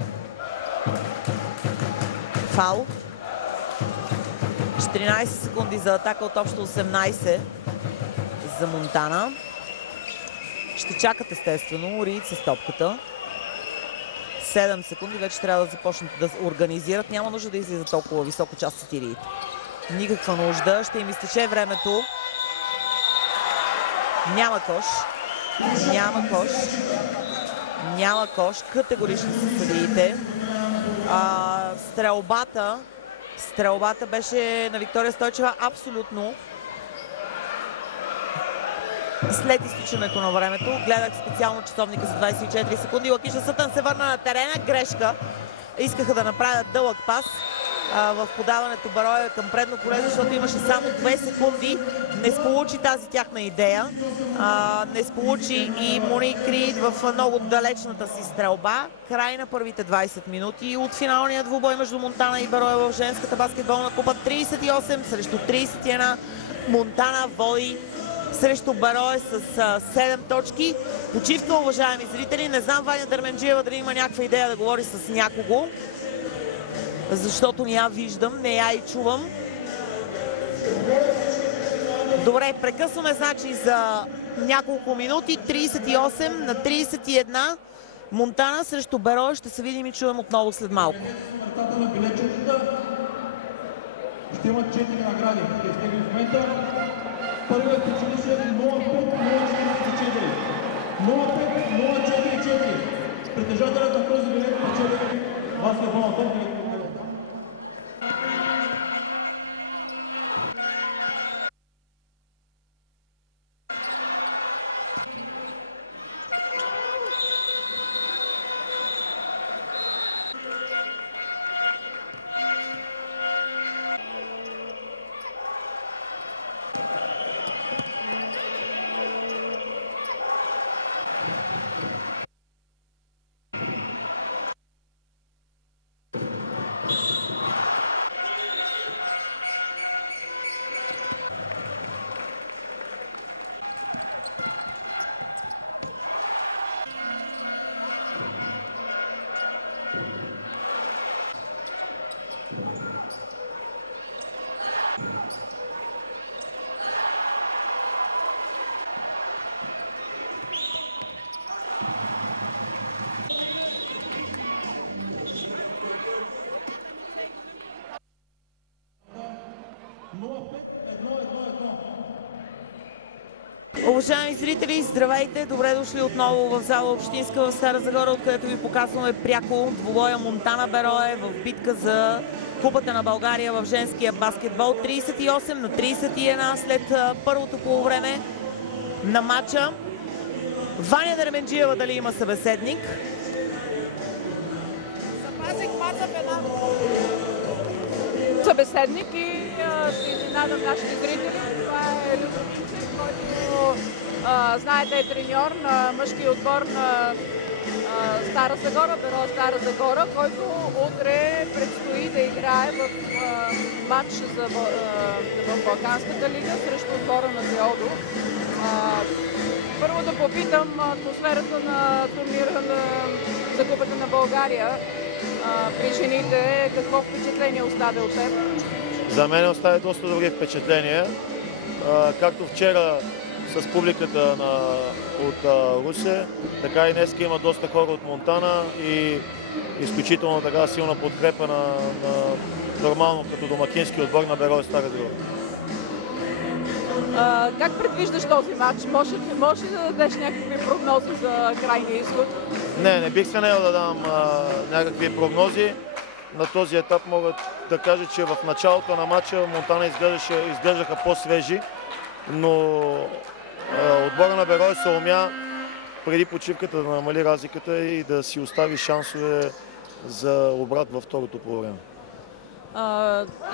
Фаул. 14 секунди за атака от общо 18 за Монтана. Ще чакат, естествено, Рийд с топката. 7 секунди вече трябва да започнат да организират. Няма нужда да излиза толкова високо част и Рийд. Никаква нужда. Ще им изтече времето. Няма кош. Няма кош. Няма кош. Категорично са съдиите. Стрелбата беше на Виктория Стойчева абсолютно след изтичането на времето. Гледах специално часовника за 24 секунди. Лакиша Сътън се върна на терена. Грешка. Искаха да направят дълъг пас в подаването Берое към предно поле, защото имаше само 2 секунди. Не сполучи тази тяхна идея. Не сполучи и Моник Рийд в много далечната си стрелба. Край на първите 20 минути от финалния двубой между Монтана и Берое в женската баскетболна купа. 38 срещу 31. Монтана води срещу Берое с 7 точки. Почивка, уважаеми зрители. Не знам Ваня Дърменджиева дали има някаква идея да говори с някого, защото не я виждам, не я и чувам. Добре, прекъсваме значи за няколко минути. 38 на 31. Монтана срещу Берое. Ще се видим и чуем отново след малко. Ще имат 4 награди. В момента първият специалист е 05-044. 05-044. Притежателят на този билет печели баскетболна топка. Уважаеми зрители, здравейте! Добре дошли отново в зала Общинска в Стара Загора, откъдето ви показваме пряко двубоя Монтана Берое в битка за Купата на България в женския баскетбол. 38-31 след първото полувреме на матча. Ваня Дерменджиева дали има събеседник? Запазих мача в една събеседник и се изненадам нашите зрители. Това е Любо Минчев, който знаете е треньор на мъжкия отбор на Стара Загора, Берое Стара Загора, който утре предстои да играе в матч в Балканската лига срещу отбора на Теодо. Първо да попитам атмосферата на турнира за Купата на България при жените. Какво впечатление оставя от теб? За мен оставя доста добри впечатления. Както вчера с публиката от Русе, така и днес има доста хора от Монтана и изключително така силна подкрепа на нормално като домакински отбор на Берое Стара Загора. Как предвиждаш този матч? Може да дадеш някакви прогнози за крайния изход? Не бих се наел да дам някакви прогнози. На този етап мога да кажа, че в началото на матча Монтана изглеждаха по-свежи, но отбора на Берое се умя преди почивката да намали разликата и да си остави шансове за обрат във второто полувреме.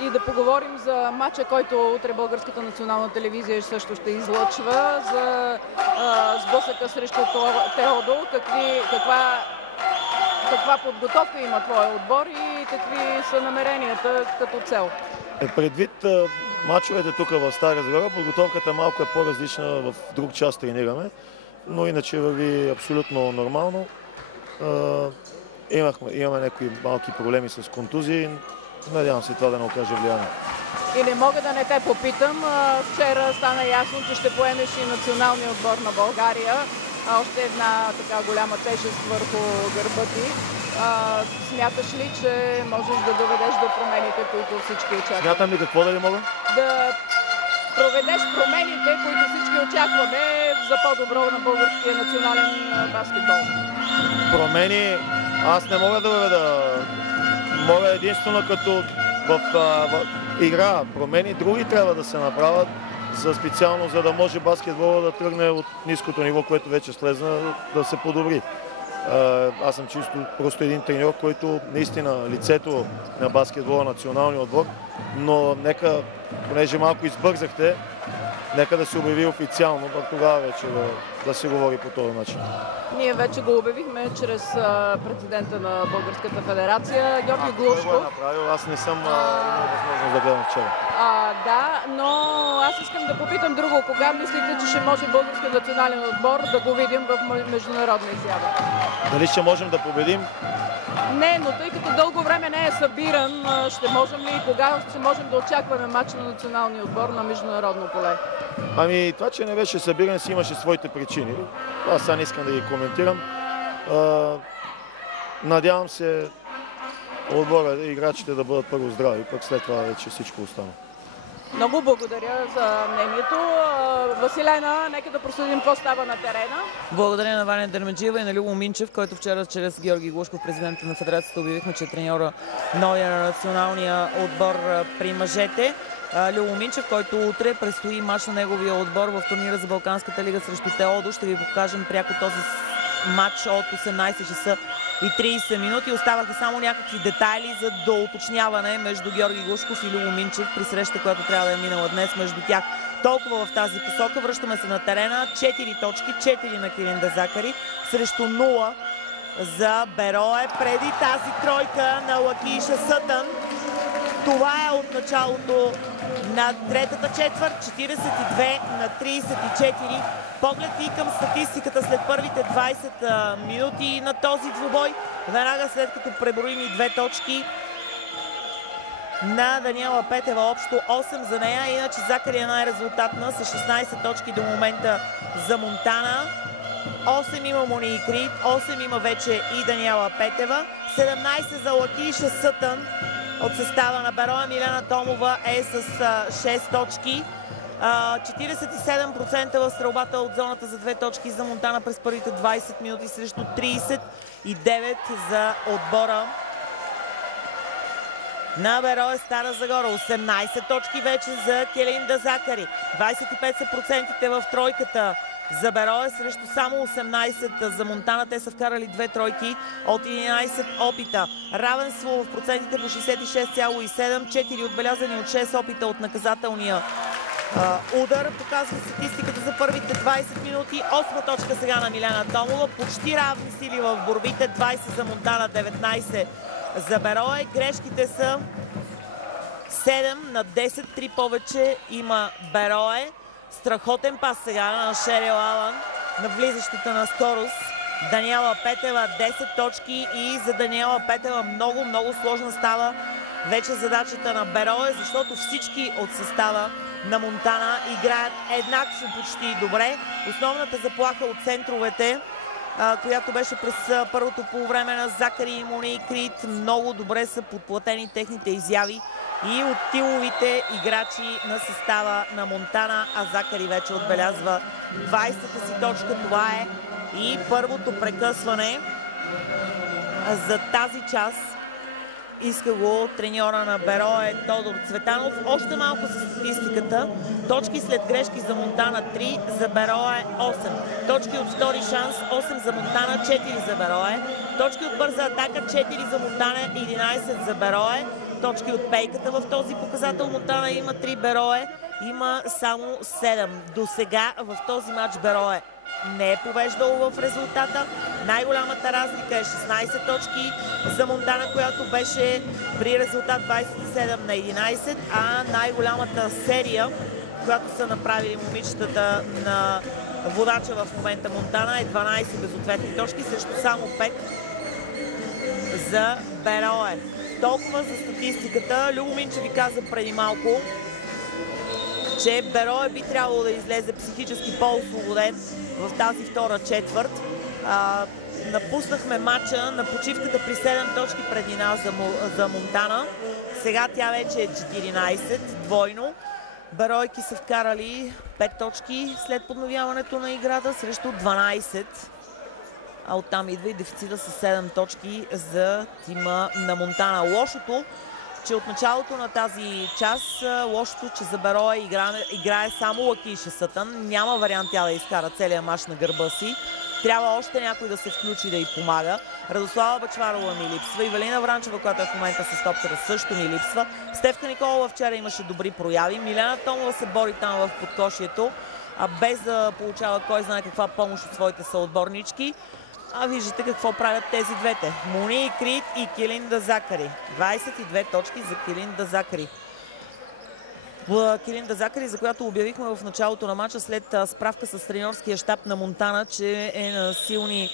И да поговорим за матча, който утре Българската национална телевизия също ще излъчва, за сблъсъка срещу Теодо. Каква подготовка има твоя отбор и какви са намеренията като цел? Предвид мачовете тук в Стара Загора, подготовката малко е по-различна, в друг час тренираме, но иначе върви абсолютно нормално. Имаме някои малки проблеми с контузии. Надявам се това да не окаже влияние. И не мога да не те попитам. Вчера стана ясно, че ще поемеш и националния отбор на България. Още една така голяма тежест върху гърба ти. Смяташ ли, че можеш да доведеш до промените, които всички очакват? Смятам ли какво да ли мога? Да проведеш промените, които всички очакваме за по-добро на българския национален баскетбол. Промени аз не мога да въведа. Мога единствено като в игра промени, други трябва да се направят специално, за да може баскетбола да тръгне от ниското ниво, което вече слезна, да се подобри. Аз съм чисто просто един треньор, който наистина лицето на баскетбола националния отбор, но нека, понеже малко избързахте, нека да се обяви официално, тогава вече да се говори по този начин. Ние вече го обявихме чрез президента на Българската федерация, Георги Глушков. Аз не съм имал възможност да гледам вчера. Да, но аз искам да попитам друго. Кога мислите, че ще може българският национален отбор да го видим в международна изява? Дали ще можем да победим? Не, но тъй като дълго време не е събиран, ще можем ли и кога ще можем да очакваме матч на националния отбор на международно поле? Ами това, че не беше събиран, си имаше своите причини. Аз сега не искам да ги коментирам. Надявам се отбора и играчите да бъдат първо здрави, пък след това вече всичко остана. Много благодаря за мнението. Василена, нека да проследим какво става на терена. Благодаря на Ваня Дерменджиева и на Любо Минчев, който вчера чрез Георги Глушков, президента на федерацията, обявихме, че е треньора новия на националния отбор при мъжете. Любо Минчев, който утре предстои мач на неговия отбор в турнира за Балканската лига срещу Теодо. Ще ви покажем пряко този матч от 18 часа и 30 минути. Оставаха само някакви детайли за доуточняване между Георги Глушков и Любо Минчев при среща, която трябва да е минала днес между тях. Толкова в тази посока. Връщаме се на терена. 4 точки, 4 на Килинда Закари срещу 0 за Берое. Преди тази тройка на Лакиша Сътън. Това е от началото на третата четвърт, 42-34. Поглед и към статистиката след първите 20 минути на този двубой. Веднага след като преброим и 2 точки на Даниела Петева, общо 8 за нея. Иначе Закари е най-резултатна с 16 точки до момента за Монтана. 8 има Мони Крит, 8 има вече и Даниела Петева. 17 за Лакиша Сътън от състава на Берое. Милена Томова е с 6 точки. 47% в стрелбата от зоната за 2 точки за Монтана през първите 20 минути срещу 39 за отбора на Берое Стара Загора. 18 точки вече за Келинда Закари. 25 са процентите в тройката за Берое срещу само 18 за Монтана. Те са вкарали 2 тройки от 11 опита. Равенство в процентите по 66,7. 4 отбелязани от 6 опита от наказателния удар. Показва статистиката за първите 20 минути. 8 точка сега на Милена Томова. Почти равни сили в борбите. 20 за Монтана, 19 за Берое. Грешките са 7 на 10. 3 повече има Берое. Страхотен пас сега на Шерил Алън на влизащата на скорост Даниела Петева. 10 точки и за Даниела Петева много сложна става вече задачата на Берое, защото всички от състава на Монтана играят еднакво почти добре. Основната заплаха от центровете, която беше през първото полувреме на Закари и Мони Крит, много добре са подплатени техните изяви и от тиловите играчи на състава на Монтана, а Закари вече отбелязва 20-та си точка. Това е и първото прекъсване за тази част. Иска го треньора на Берое Тодор Цветанов. Още малко за статистиката. Точки след грешки за Монтана 3, за Берое 8. Точки от втори шанс 8 за Монтана, 4 за Берое. Точки от бърза атака 4 за Монтана, 11 за Берое. Точки от пейката в този показател Монтана има 3, Берое има само 7. До сега в този матч Берое не е повеждало в резултата. Най-голямата разлика е 16 точки за Монтана, която беше при резултат 27 на 11, а най-голямата серия, която са направили момичетата на водача в момента Монтана, е 12 безответни точки срещу само 5 за Берое. Толкова за статистиката. Любо Минче ви каза преди малко, че Берое би трябвало да излезе психически по-освободен в тази втора четвърт. Напуснахме матча на почивката при 7 точки преднина за Монтана. Сега тя вече е 14, двойно. Беройки са вкарали 5 точки след подновяването на играта срещу 12. А оттам идва и дефицита с 7 точки за тима на Монтана. Лошото, че от началото на тази част, че за Берое играе само Лакиша Сътън. Няма вариант тя да изкара целия мач на гърба си. Трябва още някой да се включи да й помага. Радослава Бъчварова ми липсва. Ивелина Вранчева, която е в момента с топката, също ми липсва. Стефка Николова вчера имаше добри прояви. Милена Томова се бори там в подкошието, без да получава кой знае каква помощ от своите съотборнички. А виждате какво правят тези двете. Мони Крит и Келинда Закари. 22 точки за Келинда Закари. Келинда Закари, за която обявихме в началото на матча след справка с треньорския щаб на Монтана, че е на силни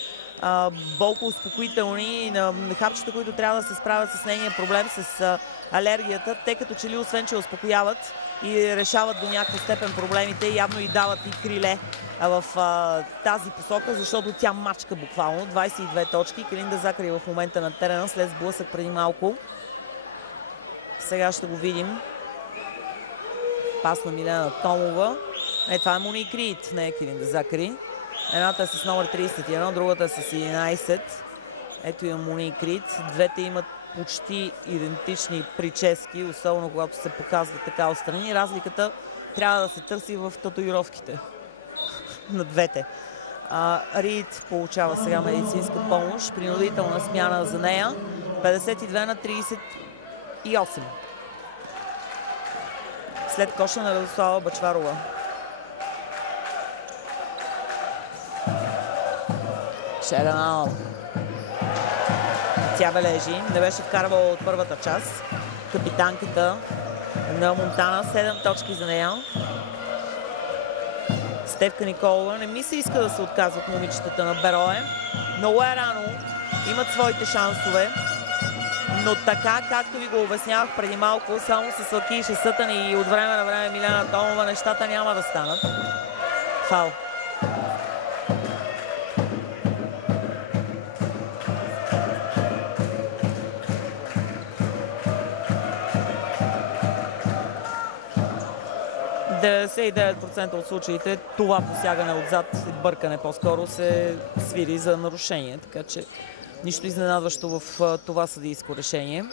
болко-успокоителни и на хапчета, които трябва да се справят с нейния проблем с алергията, те като че ли освен, че успокояват и решават до някаква степен проблемите, явно и дават и криле в тази посока, защото тя мачка буквално. 22 точки. Келинда Закари в момента на терена след сблъсък преди малко. Сега ще го видим. Пас на Милена Томова. Това е Мони Крит, не е Келинда Закари. Едната е с номер 31, другата е с 11. Ето има Мони Крит. Двете имат почти идентични прически, особено когато се показват така отстрани. Разликата трябва да се търси в татуировките на двете. Рид получава сега медицинска помощ. Принудителна смяна за нея. 52 на 38. След коша на Радослава Бъчварова. Шерил Алън. Тя бележи. Не беше вкарвала от първата част. Капитанката на Монтана. 7 точки за нея. Стефка Николова. Не ми се иска да се отказват момичетата на Берое. Много е рано. Имат своите шансове. Но така, както ви го обяснявах преди малко, само с Лакиша Сътън и от време на време Милена Томова, нещата няма да станат. Фаул. 99% от случаите това посягане отзад, бъркане по-скоро се свири за нарушение, така че нищо изненадващо в това съдийско решение.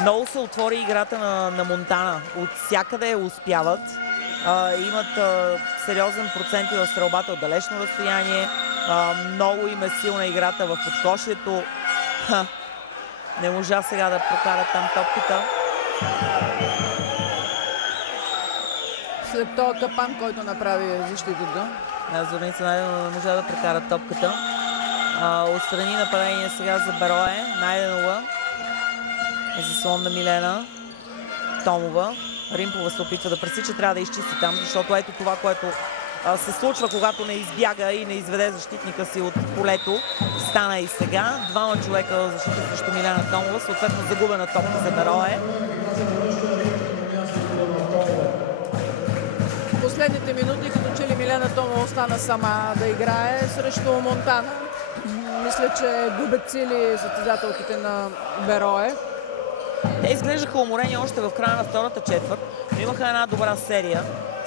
Много се отвори играта на Монтана. От всякъде успяват. Имат сериозен процент в стрелбата от далечно разстояние. Много им е силна играта в подкошието. Не можа сега да прокарат там топката. След този капан, който направи защитата. Зорница Найденова не можа да прекара топката. Отстрани нападение сега за Берое. Найденова. Заслон на Милена Томова. Римпова се опитва да пресича, трябва да изчисти там, защото ето това, което се случва, когато не избяга и не изведе защитника си от полето, стана и сега. Двама човека в защита срещу Милена Томова, съответно загубена топка за Берое. Последните минути, като че ли Милена Томова остана сама да играе срещу Монтана. Мисля, че губят сили състезателките на Берое. Те изглеждаха уморени още в края на втората четвърт, но имаха една добра серия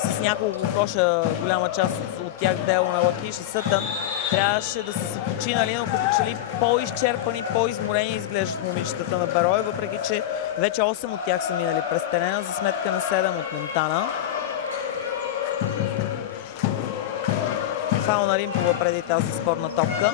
с няколко коша, голяма част от тях дело на Лакиш и Сътън. Трябваше да са се починали, но като че ли по-изчерпани, по-изморени изглеждат момичетата на Берое, въпреки че вече 8 от тях са минали през терена за сметка на 7 от Монтана. Фаул на Римпова преди тази спорна топка.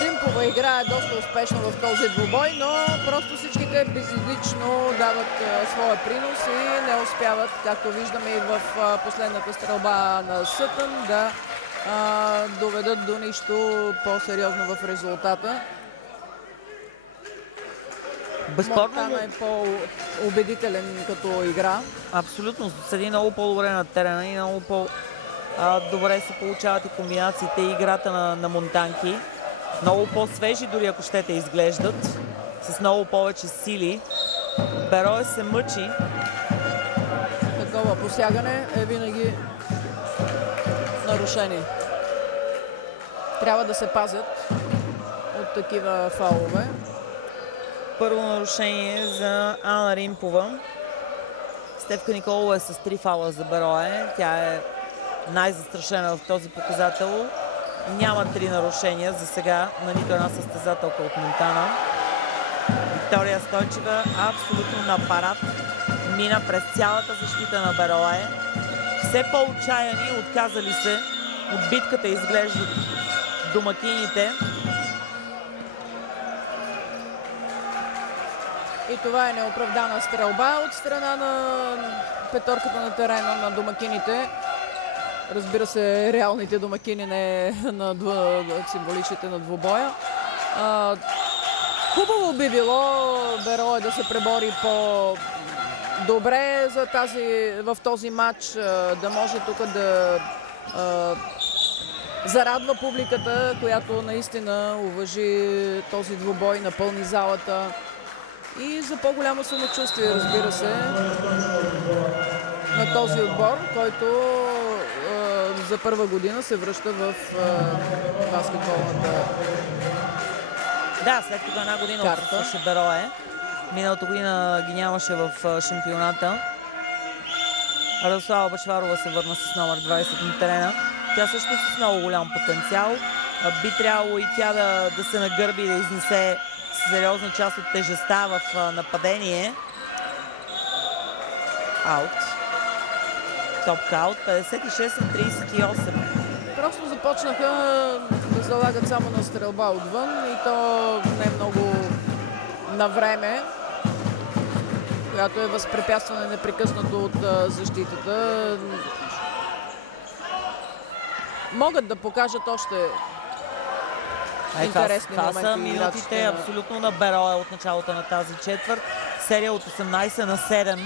Римпова играе доста успешно в този двубой, но просто всичките безизлично дават своя принос и не успяват, както виждаме и в последната стрелба на Сътън, да доведат до нищо по-сериозно в резултата. Монтана е по-убедителен като игра. Абсолютно. Седи много по-добре на терена и много по-добре се получават и комбинациите и играта на монтанки. Много по-свежи, дори ако щете, изглеждат. С много повече сили. Берое се мъчи. Такова посягане е винаги нарушение. Трябва да се пазят от такива фаулове. Първо нарушение за Ана Римпова. Стефка Николова е с 3 фаула за Берое. Тя е най-застрашена в този показател. Няма 3 нарушения за сега на нито една състезателка от Монтана. Виктория Стойчева абсолютно на апарат. Мина през цялата защита на Берое. Все по-отчаяни, отказали се от битката, изглеждат домакините. И това е неоправдана стрелба от страна на петорката на терена на домакините. Разбира се, реалните домакини, не на символичните на двубоя. Хубаво би било Берое да се пребори по-добре в този матч, да може тук да зарадва публиката, която наистина уважи този двубой, напълни залата. И за по-голямо самочувствие, разбира се, на този отбор, който за първа година се връща в баскетболната. Да, след като една година отсъстваше Берое. Миналата година ги нямаше в шампионата. Радослава Бачварова се върна с номер 20 на терена. Тя също с много голям потенциал. Би трябвало и тя да се нагърби и да изнесе сериозна част от тежестта в нападение. Аут. Топка аут. 56-38. Просто започнаха да залагат само на стрелба отвън и то не много на време, която е възпрепятстване непрекъснато от защитата. Могат да покажат още интересни моменти. Това са минутите абсолютно на Берое от началото на тази четвърт. Серия от 18-7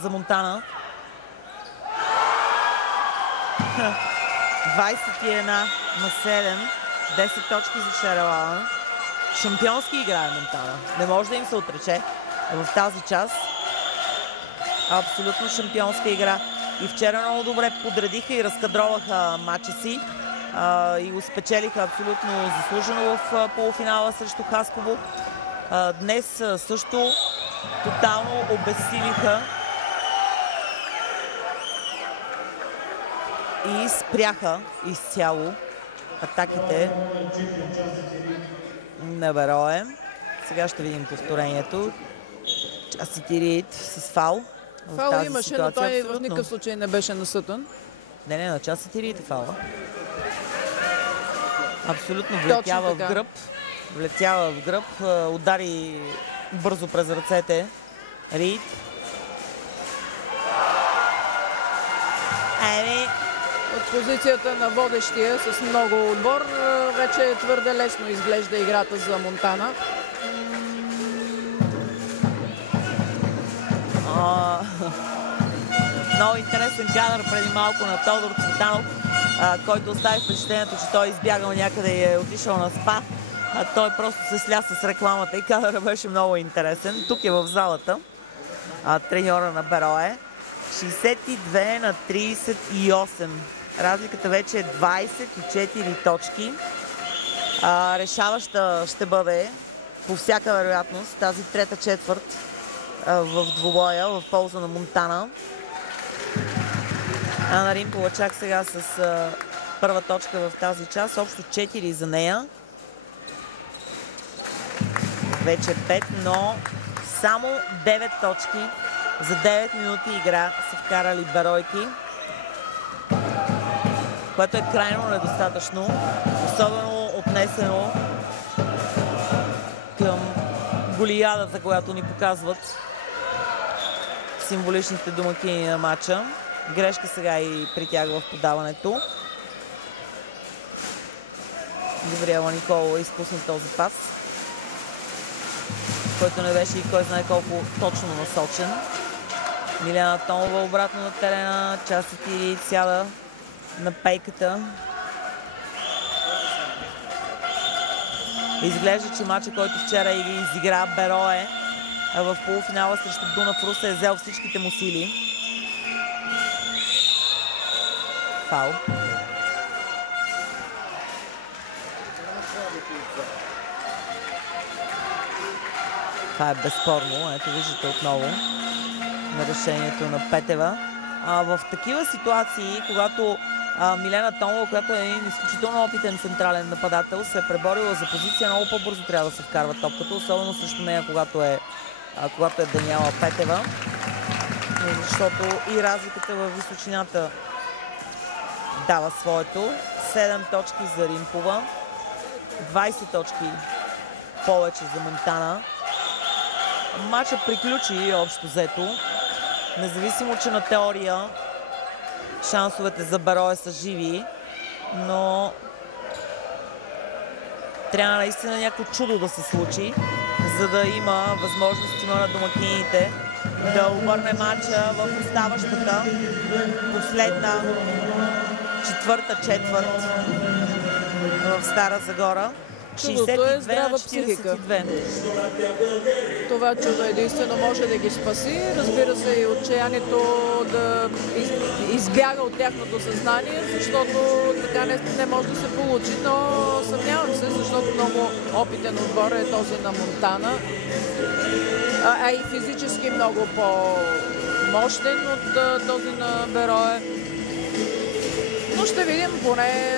за Монтана. 21-7. 10 точки за Шерил Алън. Шампионски играе Монтана. Не може да им се отрече в тази част. Абсолютно шампионска игра. И вчера много добре подредиха и разкадроваха матча си. И го спечелиха абсолютно заслужено в полуфинала срещу Хасково. Днес също тотално обезсилиха и спряха изцяло атаките на Берое. Сега ще видим повторението. Частити Рийд с фал. Фал имаше, но той в никакъв случай не беше насътен. Не, на Частити Рийд е фала. Абсолютно влетява в гръб. Влетява в гръб, удари бързо през ръцете Рийд. От позицията на водещия с много отбор вече твърде лесно изглежда играта за Монтана. Много интересен кадър преди малко на Тодор Цветанов, който остави впечатлението, че той избягал някъде и е отишъл на спа. Той просто се сля с рекламата и кадърът беше много интересен. Тук е в залата треньора на Берое. 62-38. Разликата вече е 24 точки. Решаваща ще бъде по всяка вероятност тази трета четвърт в двубоя в полза на Монтана. Ана Римпова чак сега с първа точка в тази част. Общо 4 за нея. Вече 5, но само 9 точки за 9 минути игра са вкарали Беройки, което е крайно недостатъчно, особено отнесено към голиадата, която ни показват символичните домакини на матча. Грешка сега и при тях в подаването. Габриела Николова изпусна този пас, който не беше и кой знае колко точно насочен. Милена Томова обратно на терена. Частити Рийд сяда на пейката. Изглежда, че матча, който вчера изигра Берое в полуфинала срещу Дунав Русе, е взел всичките му сили. Фаул. Това е безспорно. Ето виждате отново на решението на Петева. В такива ситуации, когато Милена Томова, която е един изключително опитен централен нападател, се е преборила за позиция, много по-бързо трябва да се вкарва топката, особено срещу нея, когато е Даниела Петева. Защото и разликата във височината дава своето. 7 точки за Римпова, 20 точки повече за Монтана. Матчът приключи общо взето. Независимо, че на теория шансовете за Берое са живи, но трябва наистина някакво чудо да се случи, за да има възможност на домакините да обърне матча в оставащата последна четвърта четвърт в Стара Загора. Чудото е здрава психика. Това чудо единствено може да ги спаси. Разбира се, и отчаянието да избяга от тяхното съзнание, защото така не може да се получи, но съмнявам се, защото много опитен отбор е този на Монтана, а и физически много по-мощен от този на Берое. Но ще видим поне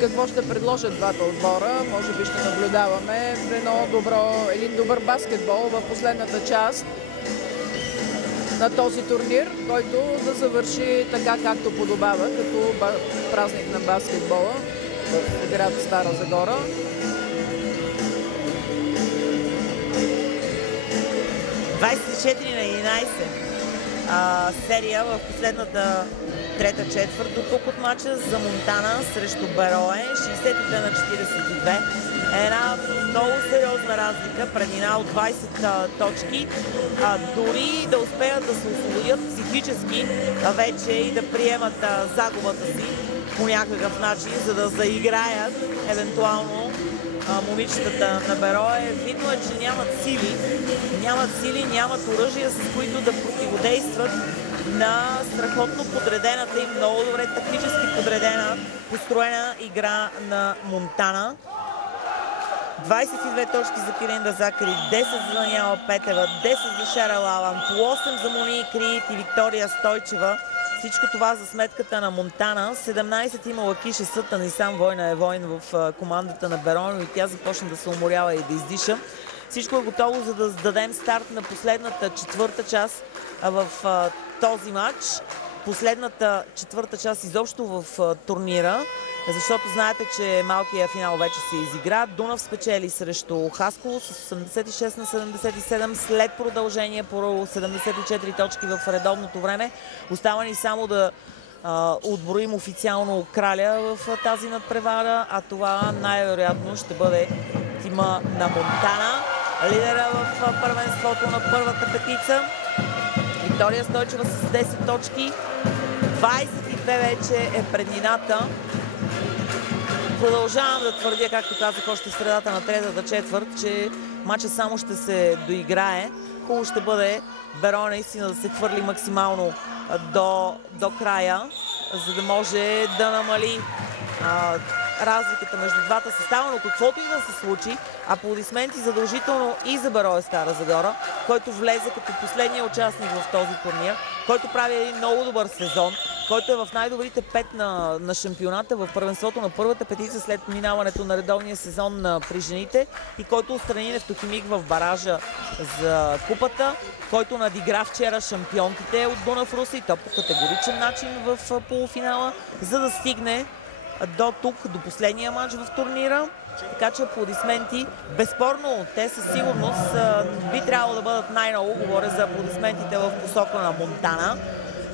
какво ще предложат двата отбора. Може би ще наблюдаваме един добър баскетбол в последната част на този турнир, който да завърши така, както подобава, като празник на баскетбола в град Стара Загора. Серия в последната трета четвърт до тук от матча за Монтана срещу Берое. 62-42. Една много сериозна разлика, преднина от 20 точки. Дори да успеят да се освободят психически вече и да приемат загубата си по някакъв начин, за да заиграят евентуално момичетата на Берое. Видно е, че нямат сили, нямат оръжия, с които да противодействат на страхотно подредената и много добре тактически подредена, построена игра на Монтана. 22 точки за Киринда Закари, 10 за Даниела Петева, 10 за Шерел Алан, по 8 за Моник Рийд и Виктория Стойчева. Всичко това за сметката на Монтана. 17 има Лакиша Сътън и сам Война е войн в командата на Бероне, и тя започна да се уморява и да издиша. Всичко е готово, за да дадем старт на последната четвърта част в този матч. Последната четвърта част изобщо в турнира, защото знаете, че малкият финал вече се изигра. Дунав спечели срещу Хасково с 86-77 след продължение по 74 точки в редовното време. Остава ни само да отброим официално краля в тази надпревара, а това най-вероятно ще бъде тима на Монтана, лидера в първенството на първата петица. Виктория Стойчева с 10 точки. 22 вече е преднината. Продължавам да твърдя, както казах още в средата на третата четвърт, че матчът само ще се доиграе. Хубаво ще бъде Бероне наистина да се хвърли максимално до края, за да може да намали разликата между двата състава, но каквото и да се случи, аплодисменти задължително и за Берое Стара Загора, който влезе като последния участник в този турнир, който прави един много добър сезон, който е в най-добрите 5 на шампионата в първенството на първата петица след минаването на редовния сезон при жените, и който отстрани Нефтохимик в баража за купата, който надигра вчера шампионките от Дунав Русе, и то по категоричен начин в полуфинала, за да стигне до тук, до последния матч в турнира. Така че аплодисменти, безспорно, те със сигурност би трябвало да бъдат най-много. Говоря за аплодисментите в посока на Монтана,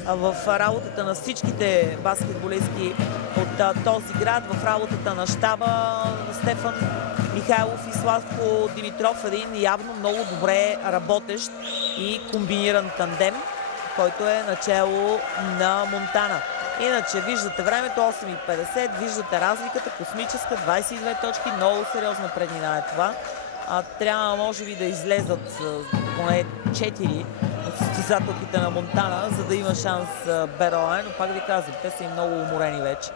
в работата на всичките баскетболистки от този град, в работата на щаба Стефан Михайлов и Славко Димитров, един явно много добре работещ и комбиниран тандем, който е начело на Монтана. Иначе виждате времето 8:50, виждате разликата космическа, 22 точки, много сериозна преднина е това. Трябва може би да излезат поне 4 от състезателките на Монтана, за да има шанс Бероне, но пак ви казвам, те са и много уморени вече.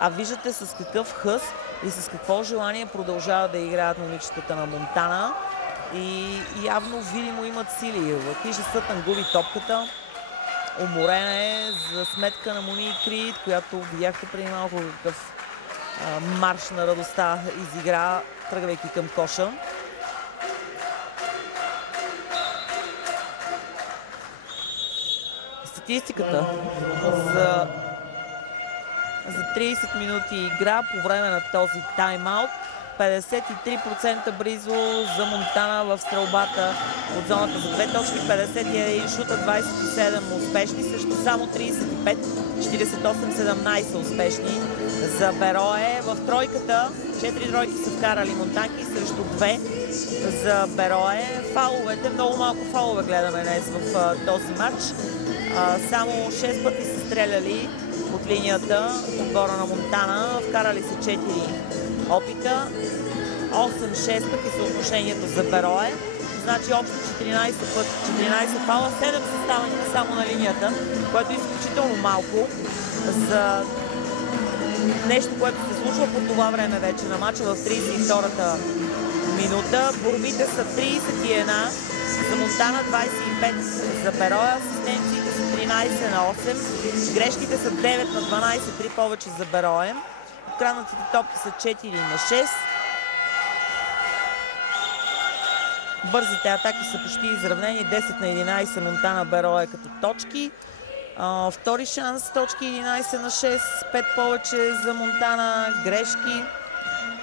А виждате с какъв хъс и с какво желание продължават да играят момичетата на Монтана, и явно видимо имат сили. Лакиша Сътън губи топката. Уморена е за сметка на Мони Крид, която видяхте преди малко какъв марш на радостта изигра, тръгвайки към коша. Статистиката за 30 минути игра по време на този тайм-аут. 53% близо за Монтана в стрелбата от зоната за 2 точки, 51 шута, 27 успешни, срещу само 35, 48-17 успешни за Берое. В тройката 4 тройки са вкарали монтанки срещу 2 за Берое. Фауловете, много малко фаулове гледаме днес в този матч. Само 6 пъти са стреляли от линията отбора на Монтана, вкарали са 4 опита, 8-6 пъти съотношението за Берое. Значи общо 14 фаула, 7 са ставани само на линията, което е изключително малко за нещо, което се случва по това време вече на матча в 32-та минута. Борбите са 31 за Монтана, 25 за Берое, асистенциите са 13-8, грешките са 9-12, 3 повече за Берое. Откраднатите топки са 4-6. Бързите атаки са почти изравнени, 10-11 Монтана Берое като точки. Втори шанс, точки 11-6, 5 повече за Монтана, грешки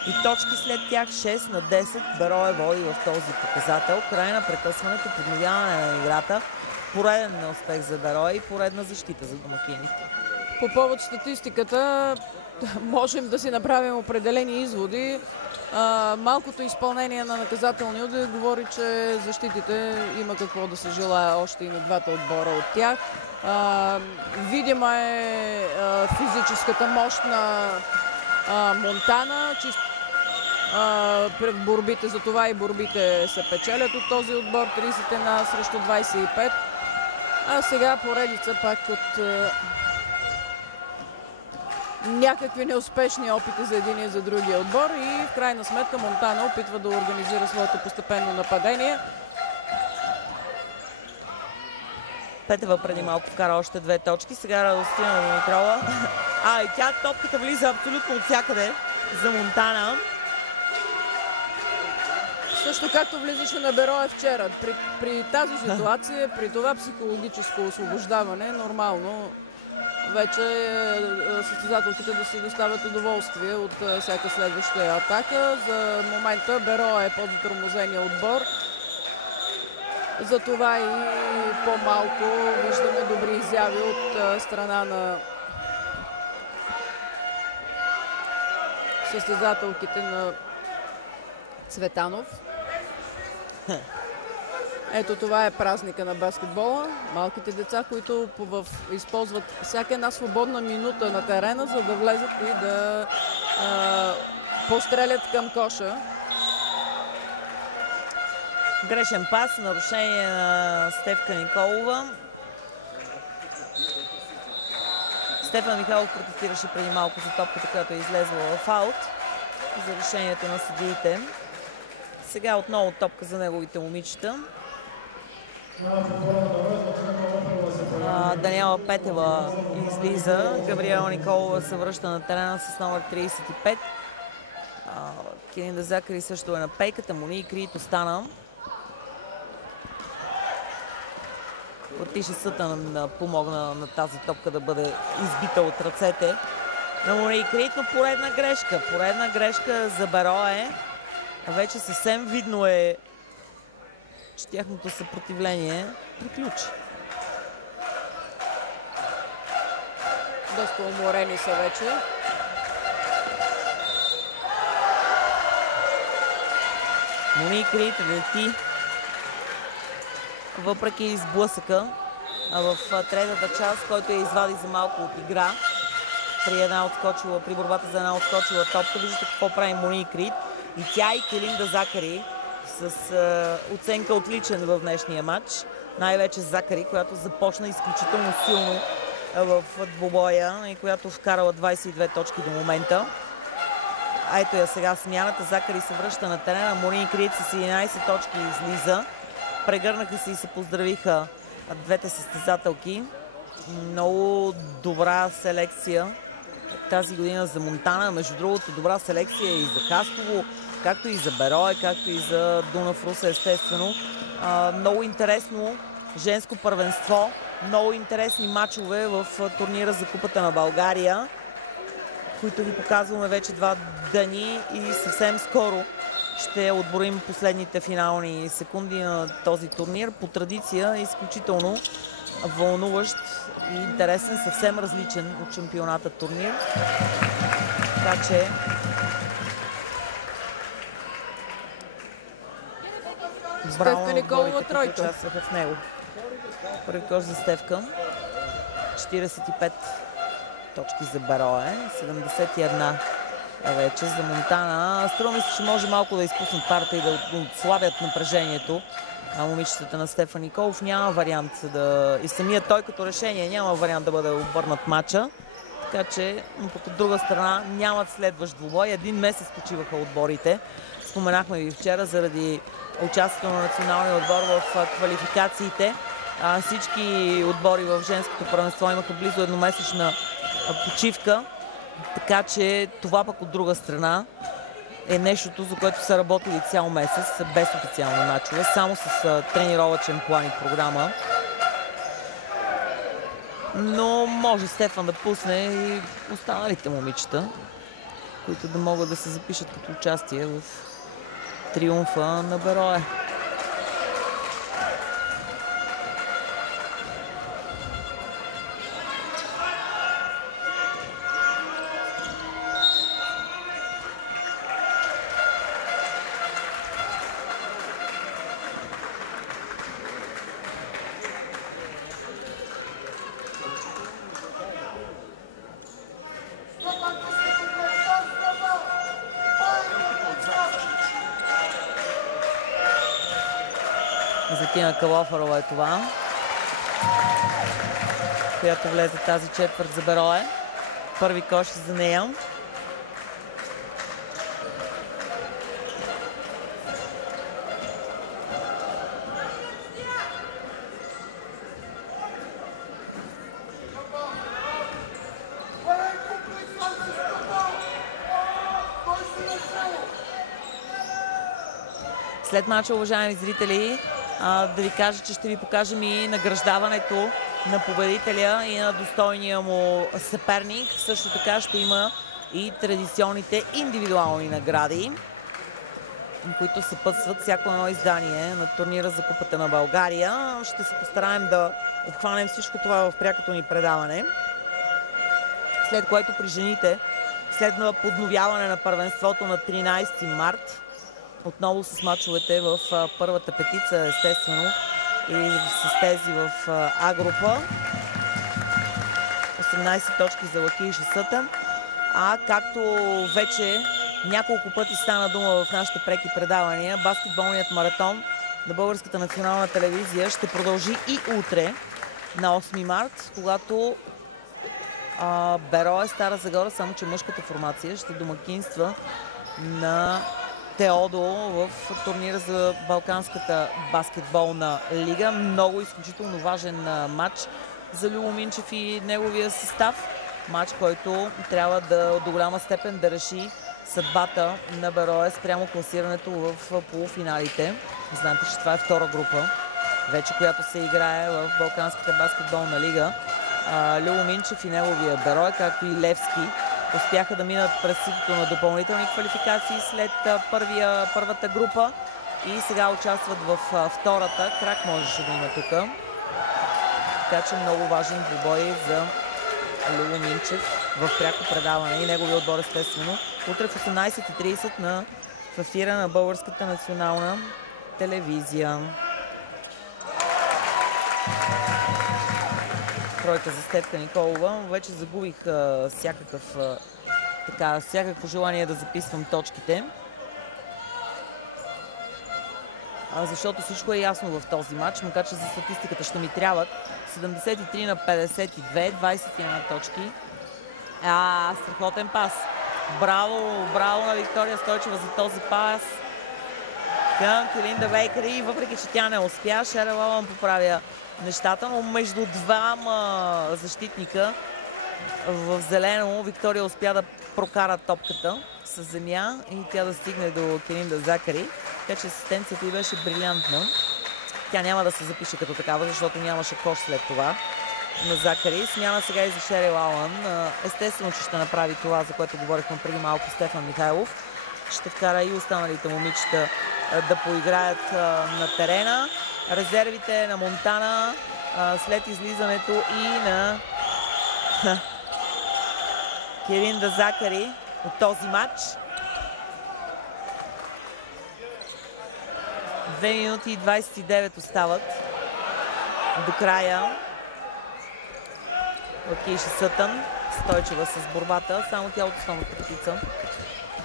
и точки след тях 6-10. Берое води в този показател. Край на прекъсването, подновяване на играта. Пореден неуспех за Берое и поредна защита за домакините. По повод статистиката можем да си направим определени изводи. Малкото изпълнение на наказателни удари говори, че защитите има какво да се желая още и на двата отбора от тях. Видима е физическата мощ на Монтана. Борбите за това и борбите се печелят от този отбор. 31 срещу 25. А сега поредица пак от някакви неуспешни опити за един и за другия отбор, и в крайна сметка Монтана опитва да организира своето постепенно нападение. Петева преди малко вкара още 2 точки. Сега Радостина Димитрова. И тя топката влиза абсолютно от всякъде за Монтана. Също както влизаше на Берое вчера. При тази ситуация, при това психологическо освобождаване, нормално вече състезателките да си доставят удоволствие от всяка следваща атака. За момента Берое е по-затормозения отбор. Затова и по-малко виждаме добри изяви от страна на състезателките на Цветанов. Ето това е празника на баскетбола. Малките деца, които използват всяка една свободна минута на терена, за да влезат и да пострелят към коша. Грешен пас, нарушение на Стефка Николова. Стефан Михайлов протестираше преди малко за топката, която е излезла в аут за решението на съдиите. Сега отново топка за неговите момичета. Даниела Петева излиза. Габриела Николова се връща на терена с номер 35. Киринда Закари също е на пейката. Мони Крит остана. Отише Сътън помогна на тази топка да бъде избита от ръцете на Мони Крит, но поредна грешка. Поредна грешка за Берое. Вече съвсем видно е, че тяхното съпротивление приключи. Доста уморени са вече. Мони Крит лети въпреки изблъсъка в третата част, който я извади за малко от игра при борбата за една отскочила топка. Виждате какво прави Мони Крит. И тя и Келинда Закари с оценка отличен в днешния матч. Най-вече Закари, която започна изключително силно в двубоя и която вкарала 22 точки до момента. Ето я сега смяната. Закари се връща на терена. Мони Крит с 11 точки излиза. Прегърнаха се и се поздравиха двете състезателки. Много добра селекция тази година за Монтана. Между другото, добра селекция и за Хасково, както и за Берое, както и за Дунав Русе, естествено. Много интересно женско първенство. Много интересни матчове в турнира за Купата на България, които ви показваме вече 2 дни и съвсем скоро ще отборим последните финални секунди на този турнир. По традиция изключително вълнуващ и интересен, съвсем различен от шампионата турнир. Така че Стефка Николова тройка. Участваха в него. Първи кош за Стефка. 45 точки за Берое. 71 вече за Монтана. Струва ми се, че може малко да изпуснат парта и да отслабят напрежението. Момичетата на Стефан Николов няма вариант и самият той като решение няма вариант да бъде обърнат матча. Така че, но от друга страна нямат следващ двубой. 1 месец почиваха отборите. Споменахме ви вчера заради участието на националния отбор в квалификациите. Всички отбори в женското първенство имаха близо едномесечна почивка. Така че това пък от друга страна е нещото, за което са работили цял месец, без официални матчове, само с тренировъчен план и програма. Но може Стефан да пусне и останалите момичета, които да могат да се запишат като участие в триумфа на Берое. За Тина Калофарова е това, която влезе тази четвърт за Берое. Първи кош за нея. След мача, уважаеми зрители, да ви кажа, че ще ви покажем и награждаването на победителя и на достойния му съперник. Също така ще има и традиционните индивидуални награди, които съпътстват всяко едно издание на турнира за Купата на България. Ще се постараем да обхванем всичко това в прякото ни предаване. След което при жените следва подновяване на първенството на 13 март. Отново с мачовете в първата петица, естествено, и с тези в А група. 18 точки за Лъки Шесътън. А както вече няколко пъти стана дума в нашите преки предавания, баскетболният маратон на Българската национална телевизия ще продължи и утре на 8 март, когато Берое Стара Загора, само че мъжката формация ще домакинства на Теодо в турнира за Балканската баскетболна лига. Много изключително важен матч за Любо Минчев и неговия състав. Матч, който трябва до голяма степен да реши съдбата на Берое спрямо класирането в полуфиналите. Знаете, че това е втора група, вече която се играе в Балканската баскетболна лига. Любо Минчев и неговия Берое, както и Левски, успяха да минат през ситото на допълнителни квалификации след първата група и сега участват в втората. Крак можеше да има тук. Така че много важен двубой за Любо Минчев в пряко предаване и неговия отбор, естествено. Утре в 18:30 в ефира на Българската национална телевизия. Тройка за Стефка Николова. Вече загубих всякакво желание да записвам точките. Защото всичко е ясно в този матч, макар че за статистиката ще ми трябват. 73-52, 21 точки. Страхотен пас. Браво на Виктория Стойчева за този пас към Келинда Бейкъри. Въпреки че тя не успя, Шерил Алън поправя нещата, но между двама защитника в зелено Виктория успя да прокара топката с земя и тя да стигне до Келинда Закари. Така че асистенцията й беше брилянтна. Тя няма да се запише като такава, защото нямаше кош след това на Закари. Смяна сега и за Шерил Алън. Естествено, че ще направи това, за което говорихме преди малко Стефан Михайлов. Ще вкара и останалите момичета да поиграят на терена. Резервите на Монтана след излизането и на Келинда Закари от този матч. 2 минути и 29 остават до края. Лъки Шесътън, Стойчева с борбата, само тя от основната петица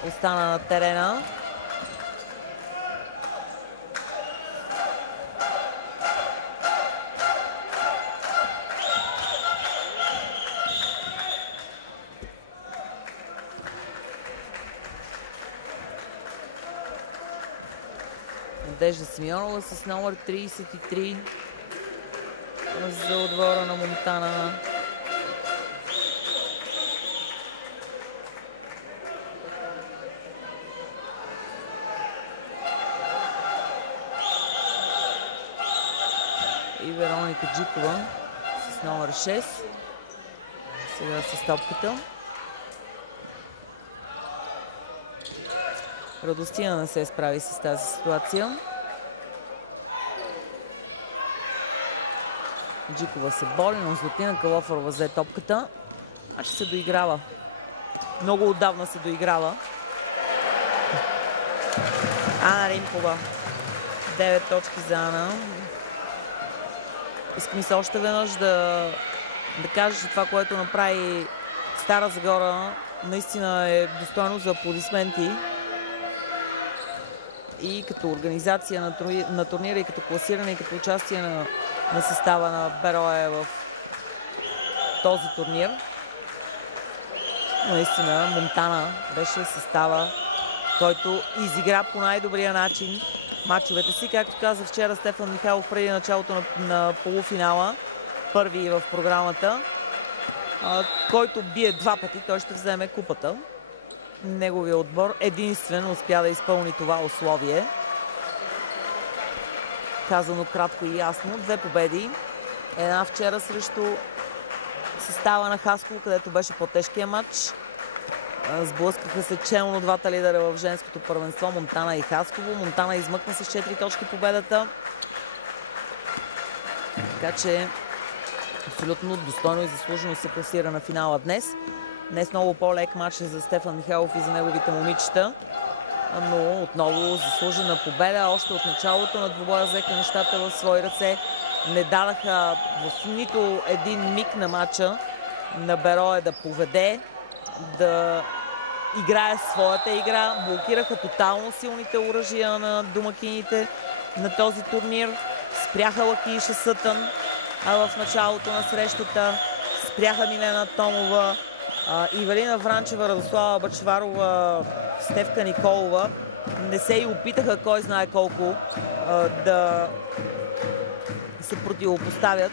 остана на терена. Надежда Симеонова с номер 33 за отбора на Монтана. И Вероника Джикова с номер 6. Сега с топката. Радостина не се справи с тази ситуация. Джикова се бори, но Златина Калофарова взе топката. Че се доиграва. Много отдавна се доиграва. Ана Римпова. 9 точки за Ана. Искам се още веднъж да кажа, че това, което направи Стара Загора, наистина е достойно за аплодисменти. И като организация на турнира, и като класиране, и като участие на състава на Берое в този турнир. Наистина Монтана беше състава, който изигра по най-добрия начин мачовете си. Както каза вчера Стефан Михайлов преди началото на полуфинала, първи в програмата, който бие 2 пъти, той ще вземе купата. Неговия отбор единствен успя да изпълни това условие. казано кратко и ясно. 2 победи. Една вчера срещу състава на Хасково, където беше по-тежкия матч. Сблъскаха се челно двата лидера в женското първенство, Монтана и Хасково. Монтана измъкна с 4 точки победата. Така че абсолютно достойно и заслужено се класира на финала днес. Днес много по-лек матч за Стефан Михайлов и за неговите момичета. Но отново заслужена победа. Още от началото на двубоя взеха нещата в свои ръце. Не дадаха в нито един миг на матча на Берое да поведе, да играе своята игра. Блокираха тотално силните оръжия на домакините на този турнир. Спряха Лакиша Сътън в началото на срещата. Спряха Милена Томова, Ивелина Вранчева, Радослава Бачварова, Стефка Николова. Не се и опитаха кой знае колко да се противопоставят